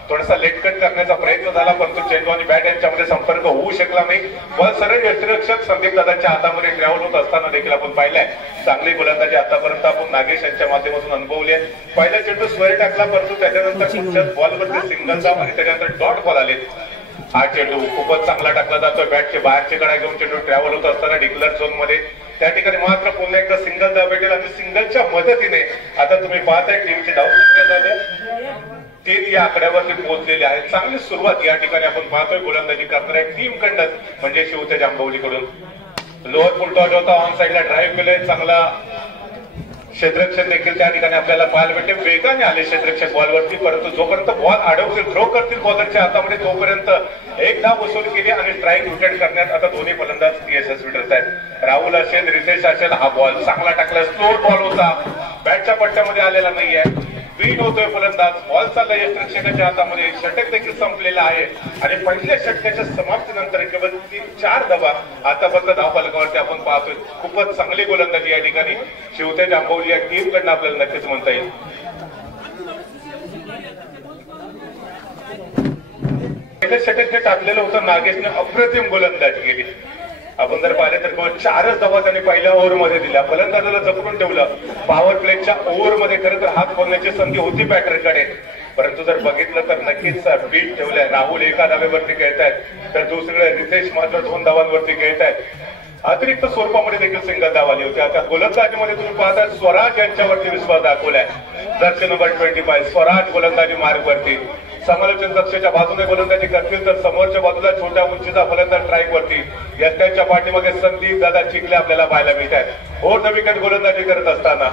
थोडासा लेटकट करण्याचा प्रयत्न झाला परंतु चेंडू आणि बॅट यांच्यामध्ये संपर्क होऊ शकला नाही. बॉल सरळ यष्टिरक्षक संदीप दादांच्या हातामध्ये ट्रॅव्हल होत असताना देखील आपण पाहिलंय. चांगली गोलंदाजी आतापर्यंत आपण नागेश यांच्या माध्यमातून अनुभवली आहे. पहिला चेंडू स्क्वेअर टाकला परंतु त्याच्यानंतर पुढच्या बॉलवरती सिंगल धाव आणि त्याच्यानंतर डॉट बॉल आले. हा चेंडू खूपच चांगला टाकला जातोय. बॅटचे बाहेरचे कडा घेऊन चेंडू ट्रॅव्हल होत असताना डिक्लेअर झोन मध्ये त्या ठिकाणी मात्र पुन्हा एकदा सिंगल धाव भेटेल आणि सिंगलच्या मदतीने आता तुम्ही पाहताय टीमची धाव संख्या झाली 3 या आकड्यावरती पोहोचलेले आहेत. चांगली सुरुवात या ठिकाणी आपण पाहतोय गोलंदाजी करणाऱ्या टीम कडून म्हणजे शिवतेज आंबवलीकडून. लोअर फुल टॉस होता, ऑन साईडला ड्राईव्ह केलंय, चांगला क्षेत्ररक्षण देखील त्या ठिकाणी आपल्याला पाहायला भेटते. वेगाने आले क्षेत्ररक्षक बॉलवरती परंतु जोपर्यंत बॉल अडवतील थ्रो करतील बॉलरच्या हातामध्ये तोपर्यंत एक धाव वसूल केली आणि स्ट्राईक विकेट करण्यात आता दोन्ही फलंदाज यशस्वी ठरत आहेत. राहुल असेल, रितेश असेल, हा बॉल चांगला टाकला, स्लो बॉल होता, बॅटच्या पट्ट्यामध्ये आलेला नाहीये. बीट होतोय फलंदाज, बॉल चालला यष्टिरक्षकाच्या हातामध्ये, षटक देखील संपलेला आहे आणि पहिल्या षटकाच्या समाप्तीनंतर केवळ 4 धावा आतापर्यंत धाव फलकावरती आपण पाहतोय. खूपच चांगली गोलंदाजी या ठिकाणी शिवतेज आंबवली या टीम कडनं आपल्याला नक्कीच म्हणता येईल. पहिल्या षटक जे टाकलेलं होतं नागेशने अप्रतिम गोलंदाजी केली. आपण जर पाहिलं तर केवळ 4च धावा त्यांनी पहिल्या ओव्हरमध्ये दिल्या. फलंदाजाला जपडून ठेवलं. पॉवर प्लेच्या ओव्हरमध्ये खरं तर हात खोलण्याची संधी होती बॅटरकडे परंतु जर बघितलं तर नक्कीच बीट ठेवलंय. राहुल 1 धावेवरती खेळतायत तर दुसरीकडे रितेश मात्र 2 धावांवरती खेळतायत. अतिरिक्त स्वरूपामध्ये देखील सिंगल धाव आली होती. आता गोलंदाजीमध्ये तुम्ही पाहता स्वराज यांच्यावरती विश्वास दाखवलाय. जर्सी नंबर 25 स्वराज गोलंदाजी मार्गवरती. समालोचन कक्षाच्या बाजूने गोलंदाजी करतील तर समोरच्या बाजूला छोट्या उंचीचा फलंदाज स्ट्राईक वरती. यष्ट्यांच्या पाठीमागे संदीप दादा चिखले आपल्याला पाहायला मिळतात. ओव्हर द विकेट गोलंदाजी करत असताना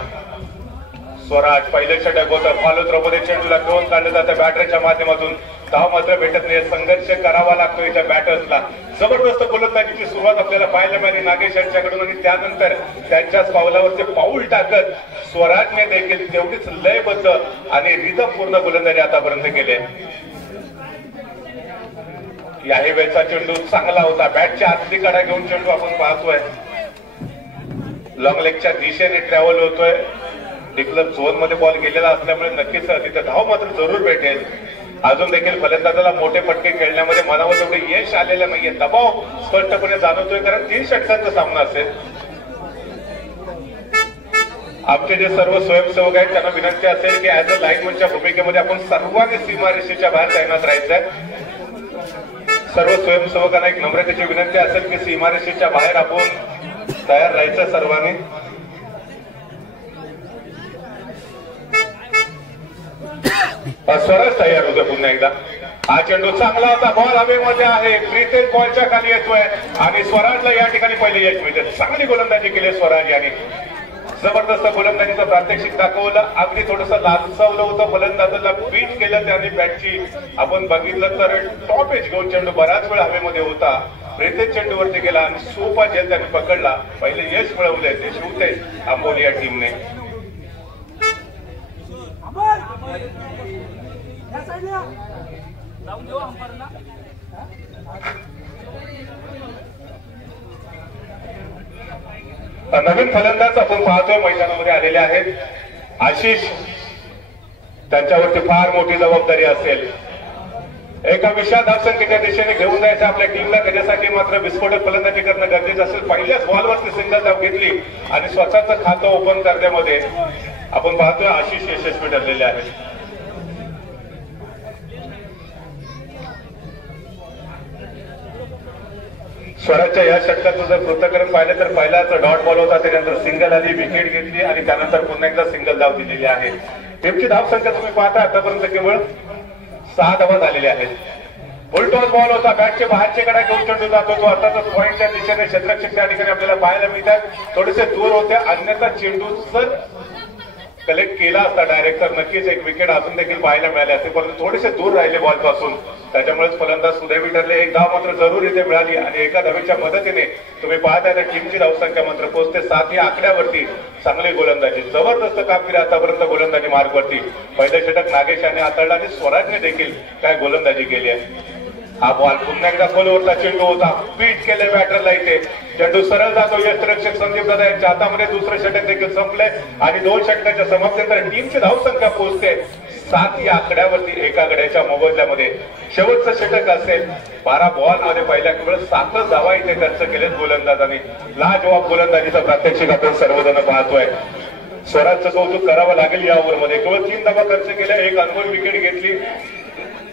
स्वराज पहिलं षटक होतं. फॉलो थ्रो मध्ये चेंडूला घेऊन काढलं जातं बॅटरच्या माध्यमातून. धाव मात्र भेटत नाही. संघर्ष करावा लागतो इथल्या बॅटर्सला. जबरदस्त गोलंदाजीची सुरुवात आपल्याला पाहायला मिळाली नागेश यांच्याकडून आणि त्यानंतर त्यांच्याच पावलावरती पाऊल टाकत स्वराजने देखील तेवढीच लयबद्ध आणि रिदमपूर्ण गोलंदाजी आतापर्यंत केली. याही वेळचा चेंडू चांगला होता. बॅटच्या आतली कडा घेऊन चेंडू आपण पाहतोय लॉंग लेगच्या दिशेने ट्रॅव्हल होतोय. डिक्लेअर झोन मध्ये बॉल गेलेला असल्यामुळे नक्कीच तिथे धाव मात्र जरूर भेटेल. अजून देखील फलंदाजाला मोठे फटके खेळण्यामध्ये मनावर तेवढे यश आलेलं नाहीये. दबाव स्पष्टपणे जाणवतोय कारण 3 षटकांचा सामना असेल. आमचे जे सर्व स्वयंसेवक आहेत त्यांना विनंती असेल की ऍज अ लाईनमनच्या भूमिकेमध्ये आपण सर्वांनी सीमारेषेच्या बाहेर तैनात राहायचंय. सर्व स्वयंसेवकांना एक नम्रतेची विनंती असेल की सीमारेषेच्या बाहेर आपण तयार राहायचं सर्वांनी. स्वराज तयार होतो पुन्हा एकदा. हा चेंडू चांगला होता, बॉल हवेमध्ये आहे, प्रीतेज बॉलच्या खाली येतोय आणि स्वराजला या ठिकाणी पहिले यश मिळते. चांगली गोलंदाजी केली स्वराज यांनी, जबरदस्त गोलंदाजीचं प्रात्यक्षिक दाखवलं. अगदी थोडस लालसवलं होतं, फलंदाजाला बीट केलं त्याने बॅटची. आपण बघितलं तर टॉप एज घेऊन चेंडू बराच वेळ हवेमध्ये होता, प्रीतेज चेंडूवरती गेला आणि सोपा झेल त्याने पकडला. पहिले यश मिळवलंय ते शिवतेज आंबोली या टीमने. नवीन फलंदाज आपण पाहतोय मैदानामध्ये आलेले आहेत. आशिष, त्यांच्यावरती फार मोठी जबाबदारी असेल. एका विशाल धावसंख्येच्या दिशेने घेऊन जायचं आपल्या टीमला, त्याच्यासाठी मात्र विस्फोटक फलंदाजी करणं गरजेचं असेल. पहिल्याच बॉलवरती सिंगल धाव घेतली आणि स्वतःचं खातं ओपन करण्यामध्ये आपण पाहतोय आशिष यशस्वी ठरलेले आहेत. स्वराजच्या या षटकाचं जर पृथक्करण पाहिलं तर पहिलाच डॉट बॉल होता, त्यानंतर सिंगल आली, विकेट घेतली आणि त्यानंतर पुन्हा एकदा सिंगल धाव दिलेली आहे. टीमची धावसंख्या तुम्ही पाहता आतापर्यंत केवळ 6 धावा झालेल्या आहेत. फुलटॉस बॉल होता, बॅटच्या बाहेरचे कडा घेऊन चेंडू जातो तो अर्थातच पॉईंटच्या दिशेने क्षेत्ररक्षक त्या ठिकाणी आपल्याला पाहायला मिळतात. थोडेसे दूर होते, अन्यथा चेंडू जर कलेक्ट केला असता डायरेक्ट तर नक्कीच एक विकेट अजून देखील पाहायला मिळाले असते, परंतु थोडेसे दूर राहिले बॉल पासून, त्याच्यामुळेच फलंदाज सुदैवी ठरले. एक धाव मात्र जरूर इथे मिळाली आणि एका धावेच्या मदतीने तुम्ही पाहताय तर टीमची धावसंख्या मात्र पोहोचते 7 या आकड्यावरती. चांगली गोलंदाजी, जबरदस्त कामगिरी आतापर्यंत गोलंदाजी मार्गवरती. पहिले षटक नागेश यांनी हाताळलं आणि स्वराजने देखील काय गोलंदाजी केली आहे. हा बॉल पुन्हा एकदा खोलवरचा चेंडू होता, बीट केले बॅटरला इथे. चेंडू सरळ जातो यष्टिरक्षक संदीप दादा यांच्या हातामध्ये. दुसरं षटक देखील संपलंय आणि 2 षटकाच्या समाप्तीनंतर टीमची धावसंख्या पोहोचते 7 या आकड्यावरती एका गड्याच्या मोबदल्यामध्ये. शेवटचं षटक असेल. 12 बॉल मध्ये पहिल्या केवळ 7च धावा इथे खर्च केलेत गोलंदाजांनी. लाजवाब गोलंदाजीचा प्रात्यक्षिक आपण सर्वजण पाहतोय. स्वराजचं कौतुक करावं लागेल या ओव्हरमध्ये. केवळ 3 धावा खर्च केल्या, एक अनमोल विकेट घेतली.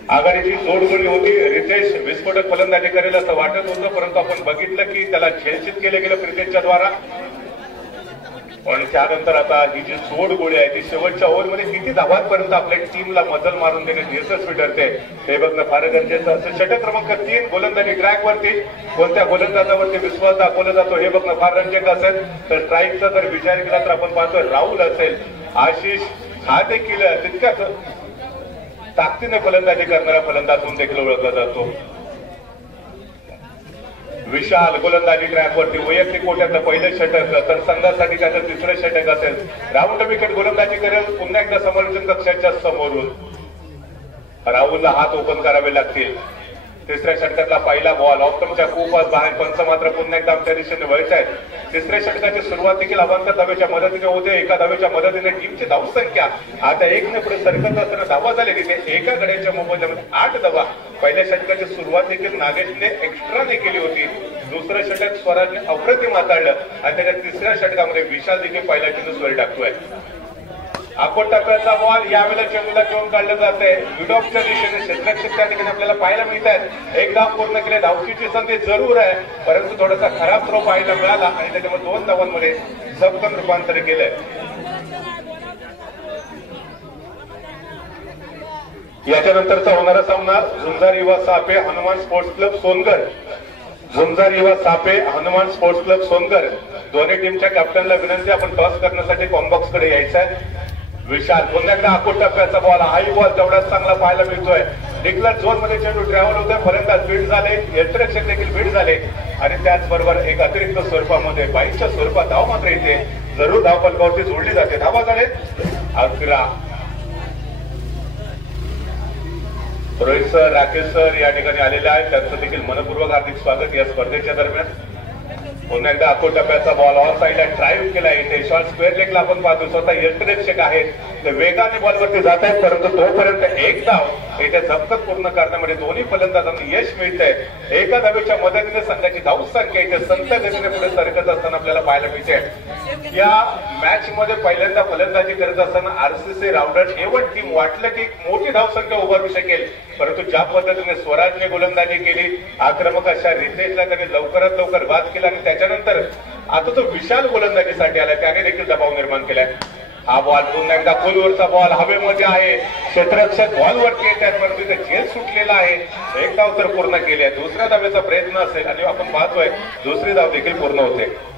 आघाडीची जोडगोळी होती. रितेश विस्फोटक फलंदाजी करेल असं वाटत होतं, परंतु आपण बघितलं की त्याला झेलचित केलं गेलं प्रीतेजच्या द्वारा. पण त्यानंतर आता ही जी जोडगोळी आहे ती शेवटच्या ओव्हरमध्ये किती धावांपर्यंत आपल्या टीमला मजल मारून देण्यात यशस्वी ठरते हे बघणं फार गरजेचं असतं. षटक क्रमांक 3 गोलंदाजी ट्रॅकवरती कोणत्या गोलंदाजावरती विश्वास दाखवला जातो हे बघणं फार रंजक असेल. तर स्ट्राईकचा जर विचार केला तर आपण पाहतोय राहुल असेल, आशिष हा देखील तितक्याच ताकदीने फलंदाजी करणारा फलंदाज म्हणून देखील ओळखला जातो. विशाल गोलंदाजी ट्रॅकवरती वैयक्तिक कोट्याचं पहिलं षटक, तर संघासाठी त्याचं तिसरं षटक असेल. राऊंड विकेट गोलंदाजी करेल पुन्हा एकदा समालोचन कक्षाच्या समोरून. राहुलला हात ओपन करावे लागतील. तिसऱ्या षटकातला पहिला बॉल ऑप्टमच्या खूपच बाहेर. पंच मात्र पुन्हा एकदा आमच्या दिशेने वळत आहेत. तिसऱ्या षटकाची सुरुवात देखील अवांतर धावेच्या मदतीने होते. एका धावेच्या मदतीने टीमची धावसंख्या आता 1 ने पुढे सरकत असताना धावा झाले तिथे एका गड्याच्या मोबदल्यामध्ये 8 धावा. पहिल्या षटकाची सुरुवात देखील नागेशने एक्स्ट्राने केली होती. दुसरं षटक स्वराजने अप्रतिम हाताळलं आणि त्याच्या तिसऱ्या षटकामध्ये विशाल देखील पहिल्या चेंडू स्वर टाकतोय. अकोट टप्प्याचा बॉल यावेळेला चेंडूला घेऊन काढलं जाते. युडॉपच्या दिशेने क्षेत्ररक्षक त्या ठिकाणी आपल्याला पाहायला मिळत आहेत. एक धाव पूर्ण केले, धावचीची संधी जरूर आहे, परंतु थोडासा खराब थ्रो पाहायला मिळाला आणि त्याच्यामुळे 2 धावांमध्ये सबकन रूपांतर केलंय. याच्यानंतरचा होणारा सामना झुंजार युवा सापे हनुमान स्पोर्ट्स क्लब सोनगर. झुंजार युवा सापे हनुमान स्पोर्ट्स क्लब सोनगर दोन्ही टीमच्या कॅप्टनला विनंती आपण टॉस करण्यासाठी कॉम्बॉक्स कडे यायचं आहे. विशाल पुन्हा एकदा अकोट टप्प्याचा बॉल, हाई बॉल तेवढाच चांगला पाहायला मिळतोय. डिक्लर झोन मध्ये चेंडू ट्रॅव्हल होतोय, फलंदाज बीट झाले, यष्टिरक्षक देखील बीट झाले आणि त्याचबरोबर एक अतिरिक्त स्वरूपामध्ये 22च्या स्वरूपात धाव मात्र येते. जरूर धाव फलकावरती जोडली जाते. धावा झाले 11. रोहित सर, राकेश सर या ठिकाणी आलेले आहेत, त्यांचं देखील मनपूर्वक हार्दिक स्वागत या स्पर्धेच्या दरम्यान. पुन्हा एकदा अकोट टप्प्याचा बॉल ऑन साईडला ड्राईव्ह केला इथे. शॉर्ट स्क्वेअर लेगला आपण पाहतो. स्वतः यष्टिरक्षक आहेत ते वेगाने बॉलवरती जात आहेत, परंतु तोपर्यंत एक धाव इथे झपकत पूर्ण करण्यामध्ये दोन्ही फलंदाजांना यश मिळतंय. एका धावेच्या मदतीने संघाची धाव संख्या इथे संत गतीने पुढे सरकत असताना आपल्याला पाहायला मिळते. या मॅच मध्ये पहिल्यांदा फलंदाजी करत असताना आरसीसी राउंडर A1 टीम वाटलं की मोठी धावसंख्या उभारू शकेल, परंतु ज्या पद्धतीने स्वराजने गोलंदाजी केली, आक्रमक अशा रितेशला त्याने लवकरात लवकर बाद केला आणि त्याच्यानंतर आता तो विशाल गोलंदाजीसाठी आला, त्याने देखील दबाव निर्माण केलाय. हा बॉल पुन्हा एकदा खोलवरचा बॉल हवेमध्ये आहे, क्षेत्ररक्षक बॉलवरती येत आहेत, परंतु इथे झेल सुटलेला आहे. एक धाव तर पूर्ण केली आहे, दुसऱ्या धावेचा प्रयत्न असेल आणि आपण पाहतोय दुसरी धाव देखील पूर्ण होते.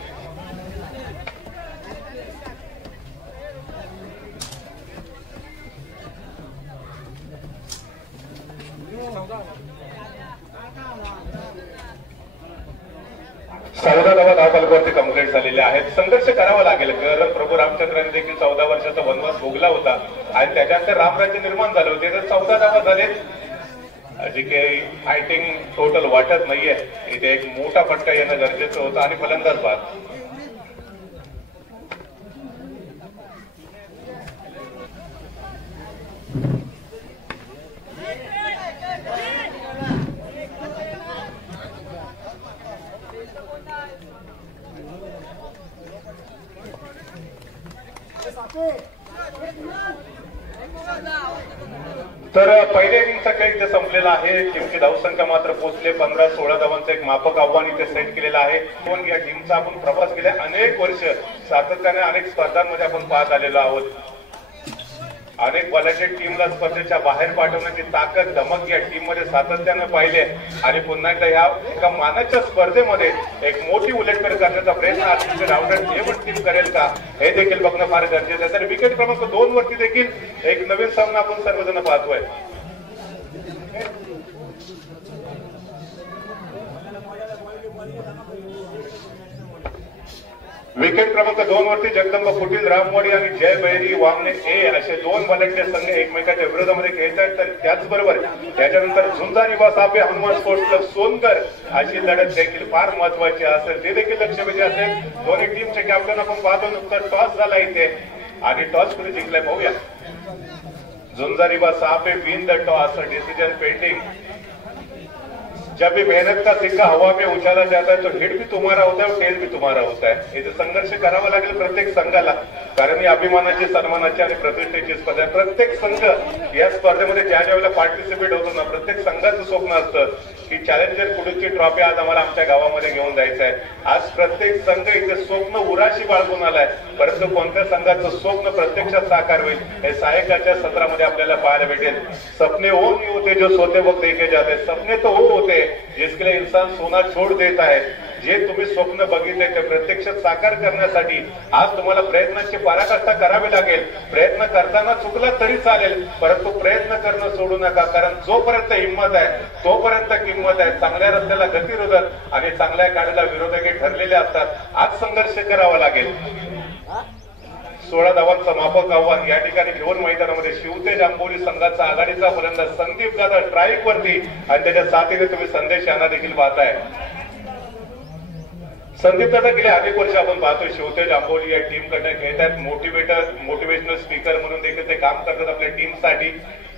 चौदा धावा धावफलकावरती कंप्लीट झालेल्या आहेत. संघर्ष करावा लागेल, कारण प्रभू रामचंद्रांनी देखील 14 वर्षाचा वनवास भोगला होता आणि त्याच्यानंतर रामराज्य निर्माण झालं होते. तर 14 धावा झालेत, जे काही आय थिंक टोटल वाटत नाहीये. इथे एक मोठा फटका येणं गरजेचं होतं आणि फलंदाज बाद. तर पहिल्या इनिंगचा खेळ इथे संपलेला आहे. टीमची धावसंख्या मात्र पोहोचले 15-16 धावांचं एक माफक आव्हान इथे सेट केलेलं आहे. या टीमचा आपण प्रवास गेल्या अनेक वर्ष सातत्याने अनेक स्पर्धांमध्ये आपण पाहत आलेलो आहोत. अनेक बलाढ्य टीमला स्पर्धेच्या बाहेर पाठवण्याची ताकद धमक या टीम मध्ये सातत्याने पाहिले आणि पुन्हा एकदा या एका मानाच्या स्पर्धेमध्ये एक मोठी उलटफेर करण्याचा प्रयत्न आजचे राउंडर A1 टीम करेल का हे देखील बघणं फार गरजेचं आहे. तर विकेट क्रमांक 2 वरती देखील एक नवीन सामना आपण सर्वजण पाहतोय. विकेट क्रमांक 2 वरती जगदंब कुटील रामवाडी आणि जय बैरी वामने ए असे दोन बलाढ्य संघ एकमेकाच्या विरोधामध्ये खेळत आहेत. तर त्याचबरोबर त्याच्यानंतर झुंजा निवास आपे हनुमान स्पोर्ट्स क्लब सोनकर अशी लढत देखील फार महत्वाची असेल, ते देखील लक्षवेधी असेल. दोन्ही टीमचे कॅप्टन आपण पाहतो, नुकतं टॉस झाला इथे आणि टॉस कुणी जिंकलाय पाहूया. झुंजा निवास आपे win the toss, decision pending. जब भी मेहनत का सिक्का हवा में उछाला जाता है तो हिट भी तुम्हारा होता है और टेल भी तुम्हारा होता है. इथे संघर्ष करावा लागेल प्रत्येक संघाला, कारण ही अभिमानाची, सन्मानाची आणि प्रतिष्ठेची स्पर्धा आहे. प्रत्येक संघ या स्पर्धेमध्ये ज्या वेळेला पार्टिसिपेट होतो ना, प्रत्येक संघाचं स्वप्न असतं की चॅलेंजर कुडूची ट्रॉफी आज आम्हाला आमच्या गावामध्ये घेऊन जायचं आहे. आज प्रत्येक संघ इथे स्वप्न उराशी बाळगून आलाय, परंतु कोणत्या संघाचं स्वप्न प्रत्यक्षात साकार होईल हे सायकाच्या सत्रामध्ये आपल्याला पाहायला भेटेल. सपने वो नहीं होते जो सोते वक्त देखे जाते, सपने तो वो होते जिसके लिए इंसान सोना छोड़ देता है. जे तुम्ही स्वप्न बघितले ते प्रत्यक्षात साकार करण्यासाठी आज तुम्हाला प्रयत्नांची पराकाष्ठा करावी लागेल. प्रयत्न करताना चुकला तरी चालेल, परंतु प्रयत्न करणं सोडू नका, कारण जोपर्यंत हिंमत आहे तोपर्यंत किंमत आहे. चांगल्या रस्त्याला गतिरोधक आणि चांगल्या गाडीला विरोधक ठरलेले असतात. आज संघर्ष करावा लागेल. 16 धावांचं माफक आव्हान या ठिकाणी घेऊन मैदानामध्ये शिवतेज आंबोली संघाचा आघाडीचा फलंदाज संदीप दादा स्ट्राईक वरती आणि त्याच्या साथीने तुम्ही संदेश यांना देखील पाहताय. संदीप दादा गेले अनेक वर्ष आपण पाहतोय शिवतेज आंबोली या टीम कडे खेळतात. मोटिवेशनल स्पीकर म्हणून देखील ते काम करतात आपल्या टीमसाठी.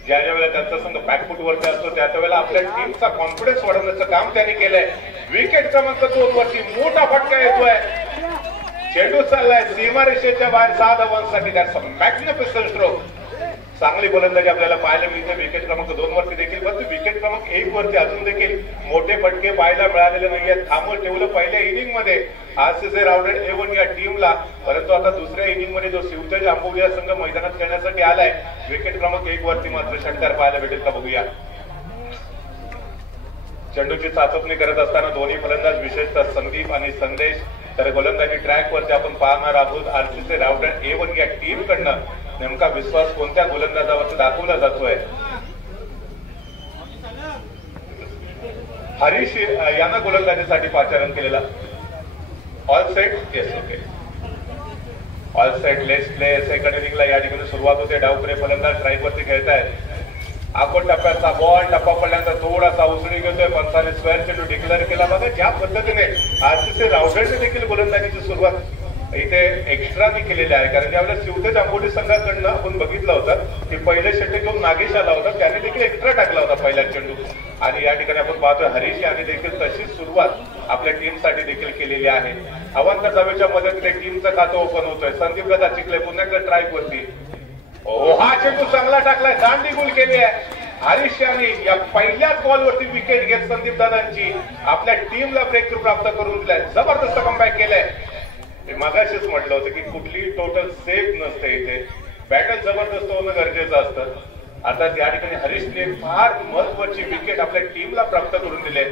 ज्या वेळेला त्यांचा संघ बॅकफुट वरती असतो त्या वेळेला आपल्या टीमचा कॉन्फिडन्स वाढवण्याचं काम त्यांनी केलंय. विकेट क्रमांक 2 वरती मोठा फटका येतोय. चेंडू चाललाय सीमारेषेच्या बाहेर 6 धावांसाठी. त्याचा मॅग्निफिसंट स्ट्रोक. चांगली गोलंदाजी आपल्याला पाहायला मिळते विकेट क्रमांक 2 वरती देखील, परंतु विकेट क्रमांक 1 वरती अजून देखील मोठे फटके पाहायला मिळालेले नाहीयेत. थांबवून ठेवलं पहिल्या इनिंग मध्ये आरसीसी राउंडर A1 या टीमला, परंतु आता दुसऱ्या इनिंग मध्ये जो शिवतेज आंबोली या संघ मैदानात खेळण्यासाठी आलाय विकेट क्रमांक 1 वरती मात्र षटकार पाहायला भेटेल का बघूया. चेंडूची चाचपणी करत असताना दोन्ही फलंदाज विशेषतः संदीप आणि संदेश. तर गोलंदाजी ट्रॅक वरती आपण पाहणार आहोत आरसीसी राउंडर A1 या टीम कडनं नेमका विश्वास कोणत्या गोलंदाजावरती दाखवला जातोय. हरीश यांना गोलंदाजीसाठी पाचारण केलेला. All set, yes, okay, all set, let's play. Second इनिंगला या ठिकाणी सुरुवात होते. डावखुरे फलंदाज स्ट्राईक वरती खेळतायत. आपण टप्प्याचा बॉल टप्पा पडल्यानंतर थोडासा उसळी घेतोय. पंचाने स्क्वेअर चेंडू डिक्लेअर केला. बघा ज्या पद्धतीने आरसीसी राउंडरने देखील गोलंदाजीची सुरुवात इथे एक्स्ट्राने केलेले आहे, कारण त्यावेळेला शिवते जांभोली संघाकडनं आपण बघितलं होतं की पहिले षटक घेऊन नागेश आला होता, त्याने देखील एक्स्ट्रा टाकला होता पहिला चेंडू. आणि या ठिकाणी आपण पाहतोय हरीश यांनी देखील तशीच सुरुवात आपल्या टीमसाठी देखील केलेली आहे. अवांतर धावेच्या मदतीने टीमचं खातं ओपन होतोय. संदीप दादा चिखले पुन्हा एकदा स्ट्राईक वरती. हा चेंडू चांगला टाकलाय, दांडी गुल केली आहे हरीश यांनी. या पहिल्याच बॉलवरती विकेट घेत संदीप दादांची आपल्या टीमला ब्रेक थ्रू प्राप्त करून दिलाय. जबरदस्त कमबॅक केलंय. मी मगाशीच म्हटलं होतं की कुठलीही टोटल सेफ नसते, इथे बॅटल जबरदस्त होणं गरजेचं असतं. आता त्या ठिकाणी हरीशने फार महत्वाची विकेट आपल्या टीमला प्राप्त करून दिले.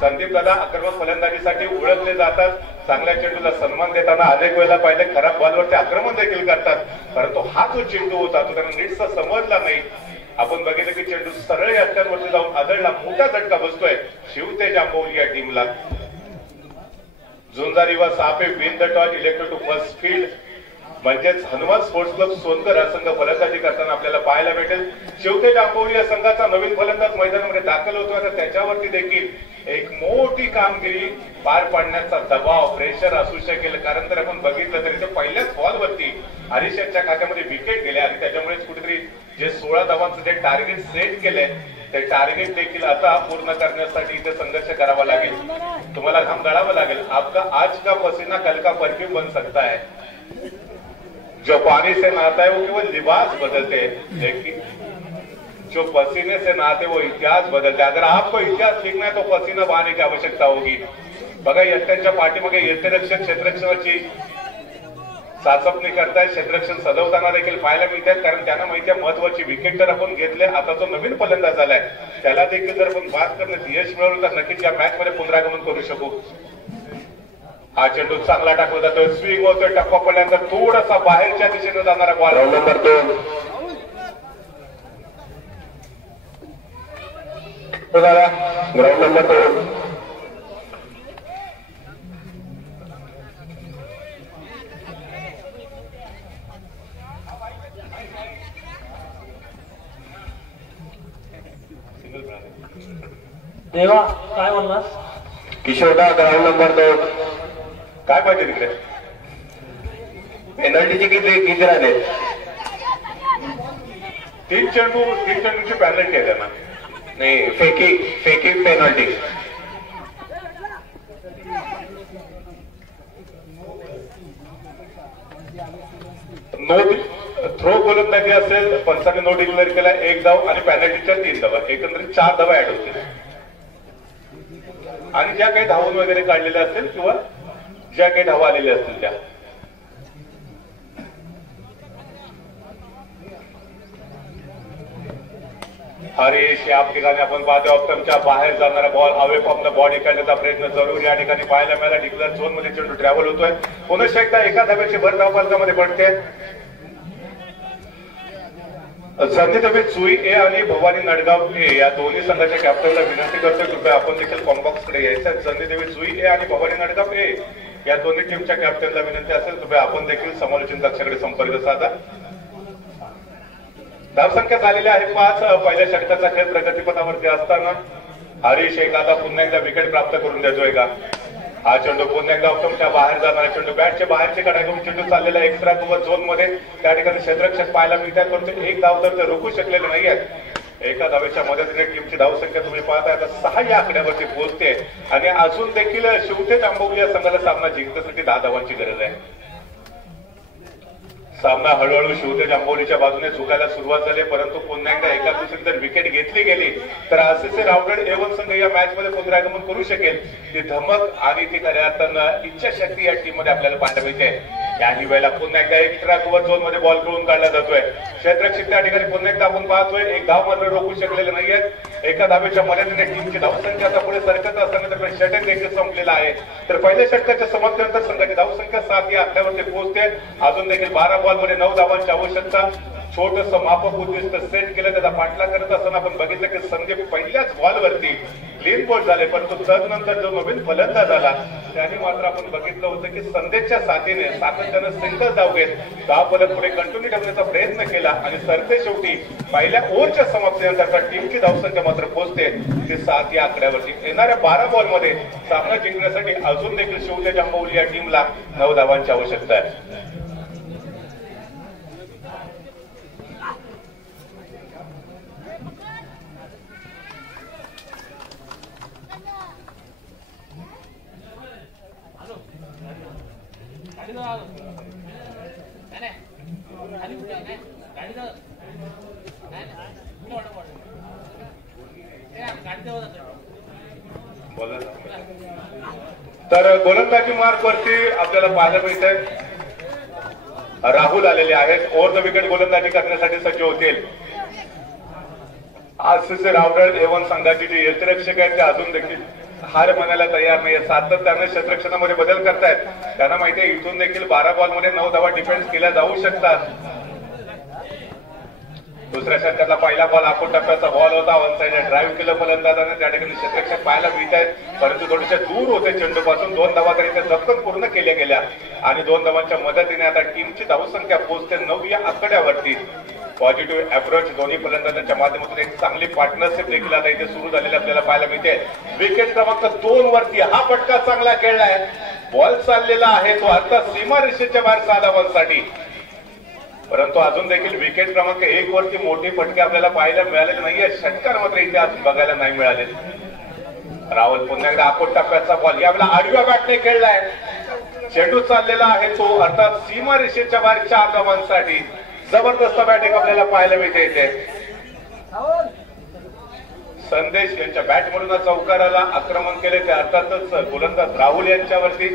संदीप दादा आक्रमक फलंदाजीसाठी ओळखले जातात. चांगल्या चेंडूला सन्मान देताना अनेक वेळेला पाहिले खराब बॉलवरती आक्रमण देखील करतात, परंतु हा जो चेंडू होता तो त्यांना नीटसा समजला नाही. आपण बघितलं की चेंडू सरळ यष्टांवरती जाऊन आदळला. मोठा झटका बसतोय शिवते जांभोली या टीमला. झुंजारी व Sape win the toss elected to first field. म्हणजेच हनुमान स्पोर्ट्स क्लब सोनकर हा संघ फलंदाजी करताना आपल्याला पाहायला भेटेल. शिवते जांभोली या संघाचा नवीन फलंदाज मैदानामध्ये दाखल होतो. आता त्याच्यावरती देखील एक मोठी कामगिरी पार पाडण्याचा दबाव प्रेशर असू शकेल, कारण जर आपण बघितलं तरी पहिल्याच बॉलवरती हरीश यांच्या खात्यामध्ये विकेट गेले आणि त्याच्यामुळेच कुठेतरी जे 16 धावांचं जे टार्गेट सेट केलंय ते टार्गेट देखील आता पूर्ण करण्यासाठी इथे संघर्ष करावा लागेल. तुम्हाला घाम गळावं लागेल. आपका आज का पसीना कल का परफ्यूम बन सकता है. जो पानी से नहाता है वो केवल लिबास बदलते हैं, लेकिन जो पसीने से नहाते वो इतिहास बदलते. अगर आपको इतिहास लिखना है तो पसीना बहाने की आवश्यकता होगी. बघा यष्ट्यांच्या पाठीमागे यष्टिरक्षक क्षेत्ररक्षणाची चाचपणी करतायत. क्षेत्ररक्षण सजवताना देखील पाहायला मिळतात, कारण त्यांना माहिती आहे महत्वाची विकेट तर आपण घेतले. आता जो नवीन फलंदाज आलाय त्याला देखील जर आपण बाद करण्यात यश मिळवलं तर नक्कीच या मॅच मध्ये पुनरागमन करू शकू. हा चेंडू चांगला टाकला जातोय, स्विंग होतोय, टप्पा पडल्यानंतर थोडासा बाहेरच्या दिशेने जाणारा बॉल. Number 2 ground number 2. देवा काय म्हणलास. किशोरदा ग्राउंड नंबर 2. काय पाहिजे तिकडे. पेनल्टीचे किती राहिले. 3 चेंडूची पेनल्टी आहे त्यांना. नाही, फेकी पेनल्टी. नो थ्रो गोलंदाजी असेल, पंचाने नो डिक्लेअर केला 1 धाव आणि पेनल्टीच्या 3 धावा, एकंदरीत 4 धावा ऍड होतील. आणि ज्या काही धावून वगैरे काढलेल्या असतील किंवा ज्या काही धावा आलेल्या असतील त्या. हरीश या ठिकाणी आपण पाहतो ऑप्टमच्या बाहेर जाणारा ball away from the body काढण्याचा प्रयत्न जरूर या ठिकाणी पाहायला मिळाला. डिक्लेअर झोन मध्ये चेंडू ट्रॅव्हल होतोय. पुन्हा एकदा एका धाब्याची भर धावफलकामध्ये पडते. संधी चुई ए आणि भवानी नडगाव ए या दोन्ही संघाच्या कॅप्टनला विनंती करतोय कृपया आपण देखील कॉम्बॉक्स कडे यायचं. संधी चुई ए आणि भवानी नडगाव ए या दोन्ही टीमच्या कॅप्टनला विनंती असेल कृपया आपण देखील समालोचन कक्षाकडे संपर्क साधा. धावसंख्या झालेल्या आहे 5. पहिल्या षटकाचा खेळ प्रगतीपथावरती असताना हरीश एखादा पुन्हा एकदा विकेट प्राप्त करून देतोय का. हा चेंडू पुन्हा एकदा ऑप्टमच्या बाहेर जाणारा चेंडू बॅटच्या बाहेरचे कडा घेऊन चेंडू चाललेला एक्स्ट्रा कव्हर झोन मध्ये त्या ठिकाणी क्षेत्ररक्षक पाहायला मिळतात, परंतु 1 धाव तर ते रोखू शकलेले नाहीयेत. एका धावेच्या मदतीने टीमची धावसंख्या तुम्ही पाहताय आता 6 या आकड्यावरती पोहोचते आणि अजून देखील शिवते जांभोली या संघाला सामना जिंकण्यासाठी 10 धावांची गरज आहे. सामना हळूहळू शिवते जांभोलीच्या बाजूने झुकायला सुरुवात झाली, परंतु पुन्हा एकदा एका दुसरी जर विकेट घेतली गेली तर आरसीसी राउंडेड A1 संघ या मॅच मध्ये पुनरागमन करू शकेल. ती धमक आणि ती खऱ्या अर्थानं इच्छाशक्ती या टीम मध्ये आपल्याला पाहायला मिळते. याही वेळेला पुन्हा एकदा एक्स्ट्रा कव्हर झोन मध्ये बॉल खेळून काढला जातोय. क्षेत्ररक्षक त्या ठिकाणी पुन्हा एकदा आपण पाहतोय 1 धाव मात्र रोखू शकलेले नाहीयेत. एका धावेच्या मदतीने टीमची धावसंख्या आता पुढे सरकत असताना तर षटक देखील संपलेला आहे. तर पहिल्या षटकाच्या समाप्तीनंतर संघाची धावसंख्या 7 या आकड्यावरती पोहोचते. अजून देखील 12 बॉलमध्ये 9 धावांची आवश्यकता. छोटस मापक उद्दिष्ट सेट केलं, त्याचा पाठलाग करत असताना आपण बघितलं की संदीप पहिल्याच बॉलवरती क्लीन बोल्ड झाले, परंतु तदनंतर जो नवीन फलंदाज आला त्याने मात्र आपण बघितलं होतं की संदेशच्या साथीने सातत्यानं सिंगल धाव घेत 10 फलक पुढे कंटिन्यू ठेवण्याचा प्रयत्न केला आणि सरते शेवटी पहिल्या ओव्हरच्या समाप्तीनंतर टीमची धावसंख्या मात्र पोहोचते ते 7 या आकड्यावरती. येणाऱ्या 12 बॉलमध्ये सामना जिंकण्यासाठी अजून देखील शिवतेज आंबवली या टीमला 9 धावांची आवश्यकता आहे. तर गोलंदाजी मार्क वरती आपल्याला पाहायला मिळत आहे राहुल आलेले आहेत. ओव्हर द विकेट गोलंदाजी करण्यासाठी सज्ज होतील. आरसीसी रावडळ A1 संघाची जी यष्टिरक्षक आहेत ते अजून देखील हार मानायला तयार नाही. सातत्याने क्षेत्ररक्षणामध्ये बदल करतायत. त्यांना माहिती आहे इथून देखील 12 बॉलमध्ये 9 धावा डिफेन्स केल्या जाऊ शकतात. दुसऱ्या षटकातला पहिला बॉल आखून टप्प्याचा बॉल होता. वन साइड ड्राईव्ह केलं फलंदाजाने. त्या ठिकाणी क्षेत्ररक्षक पाहायला मिळत आहेत, परंतु थोडेसे दूर होते चेंडूपासून. 2 धावा तरी त्या जप्तन पूर्ण केल्या गेल्या आणि 2 धावांच्या मदतीने आता टीमची धावसंख्या पोहोचते 9 या आकड्यावरती. पॉझिटिव्ह अप्रोच दोन्ही फलंदाजांच्या माध्यमातून एक चांगली पार्टनरशिप देखील आता इथे सुरू झालेली आपल्याला पाहायला मिळते. विकेट क्रमांक 2 वरती हा फटका चांगला खेळलाय. बॉल चाललेला आहे तो आता सीमारेषेच्या बाहेर 6 धावांसाठी, परंतु अजून देखील विकेट क्रमांक 1 वरती मोठी फटके आपल्याला पाहायला मिळालेले नाहीये. षटकार मात्र इथे अजून बघायला नाही मिळाले. राहुल पुन्हा एकदा आखून टप्प्याचा बॉल यावेळेला आडव्या बॅटने खेळलाय. चेंडू चाललेला आहे तो अर्थात सीमारेषेच्या बाहेर 4 धावांसाठी. जबरदस्त बॅटिंग आपल्याला पाहायला मिळते इथे. संदेश यांच्या बॅट म्हणून चौकाराला आक्रमण केले ते अर्थातच गोलंदाज राहुल यांच्यावरती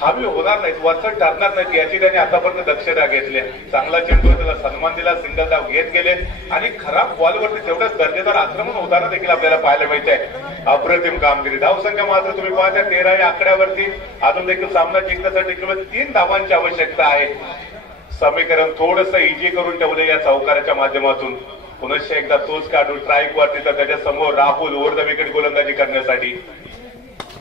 हावी होणार नाहीत, वरचढ ठरणार नाहीत याची त्यांनी आतापर्यंत दक्षता घेतली. चांगला चेंडू त्याला सन्मान दिला, सिंगल धाव घेत गेले आणि खराब बॉलवरती तेवढंच दर्जेदार आक्रमण होताना देखील आपल्याला पाहायला मिळतंय. अप्रतिम कामगिरी. धावसंख्या मात्र तुम्ही पाहता 13 या आकड्यावरती. अजून देखील सामना जिंकण्यासाठी केवळ 3 धावांची आवश्यकता आहे. समीकरण थोडंसं इजी करून ठेवले या चौकाराच्या माध्यमातून. पुनश्च एकदा तोच काढू स्ट्राईक वरती तर त्याच्या समोर राहुल ओव्हर द विकेट गोलंदाजी करण्यासाठी.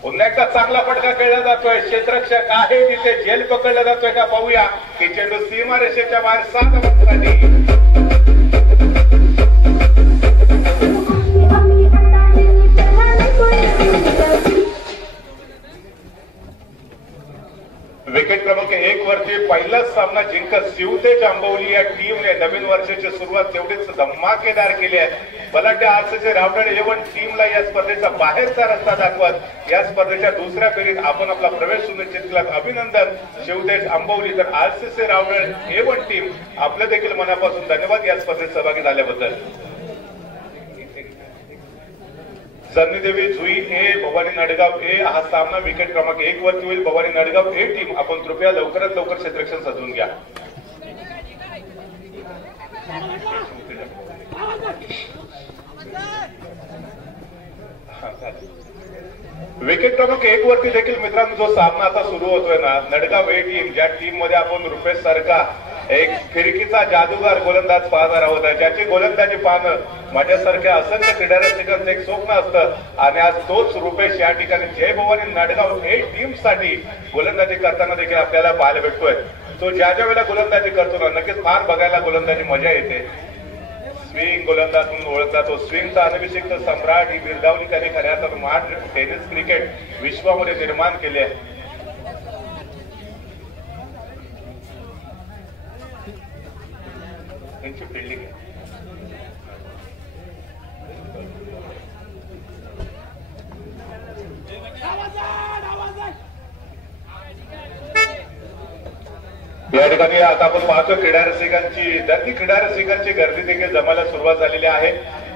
पुन्हा एकदा चांगला फटका खेळला जातोय. क्षेत्ररक्षक आहे तिथे झेल पकडला जातोय का पाहूया की चेंडू सीमारेषेच्या बाहेर 7 धावांसाठी. विकेट क्रमांक 1 वरती पहिलाच सामना जिंकत शिवतेज आंबवली या टीमने नवीन वर्षाची सुरुवात तेवढीच धमाकेदार केली आहे. बलाढ्य आरसीसी रावडळ A1 टीमला या स्पर्धेचा बाहेरचा रस्ता दाखवत या स्पर्धेच्या दुसऱ्या फेरीत आपण आपला प्रवेश सुनिश्चित केला. अभिनंदन शिवतेज आंबवली. तर आरसीसी रावडळ A1 टीम आपलं देखील मनापासून धन्यवाद या स्पर्धेत सहभागी झाल्याबद्दल. सन्नीदेवी जुई ए भवानी नडगाव ए हा सामना विकेट क्रमांक 1 वरती होईल. भवानी नडगाव ए टीम आपण कृपया लवकरात लवकर क्षेत्ररक्षण सजवून घ्या. विकेट क्रमांक 1 वरती देखील मित्रांनो जो सामना आता सुरू होतोय ना, नडगाव ए टीम ज्या टीम मध्ये आपण रुपेश सारखा एक फिरकीचा जादूगार गोलंदाज पाहणार आहोत, ज्याची गोलंदाजी पाहणं माझ्यासारख्या असंख्य क्रीडा रसिकांचं एक स्वप्न असतं आणि आज तोच रुपेश या ठिकाणी जय भवानी नडगाव ए टीम साठी गोलंदाजी करताना देखील आपल्याला पाहायला भेटतोय. तो ज्या वेळेला गोलंदाजी करतो ना नक्कीच फार बघायला गोलंदाजी मजा येते. स्विंग गोलंदाज म्हणून ओळखला तो स्विंगचा अनभिषिक्त सम्राट ही बिरदावली त्याने खऱ्या तर महान टेनिस क्रिकेट विश्वामध्ये निर्माण केली आहे. त्यांची फिल्डिंग आहे. या ठिकाणी आता आपण पाहतो क्रीडा रसिकांची गर्दी देखील जमायला सुरुवात झालेली आहे.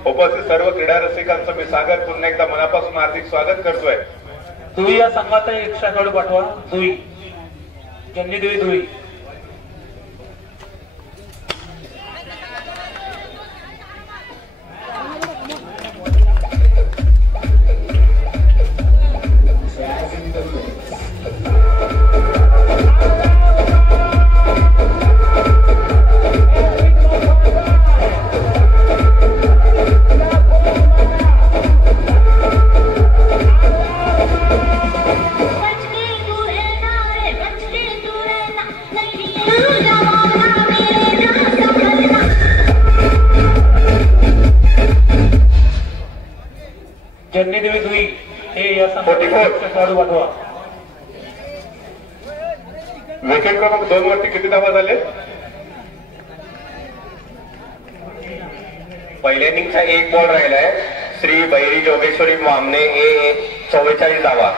उपस्थित सर्व क्रीडा रसिकांचं मी सागर पुन्हा एकदा मनापासून हार्दिक स्वागत करतोय. धुई या संघात एक खेळाडू पाठवा. धुई ज्यांनी धुई खेळाडू पाठवा. विकेट क्रमांक 2 वरती किती धावा झाले? पहिल्या इनिंगचा एक बॉल राहिलाय. श्री बैरी जोगेश्वरी मामने हे 44 धावा.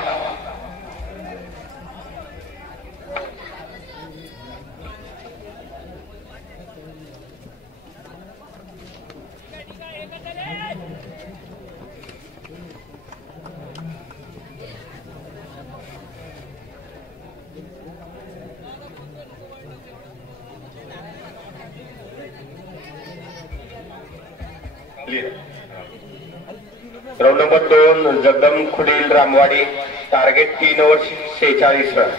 Round number 2 Jagdam Khudil Ramwadi target 3 over 46 run.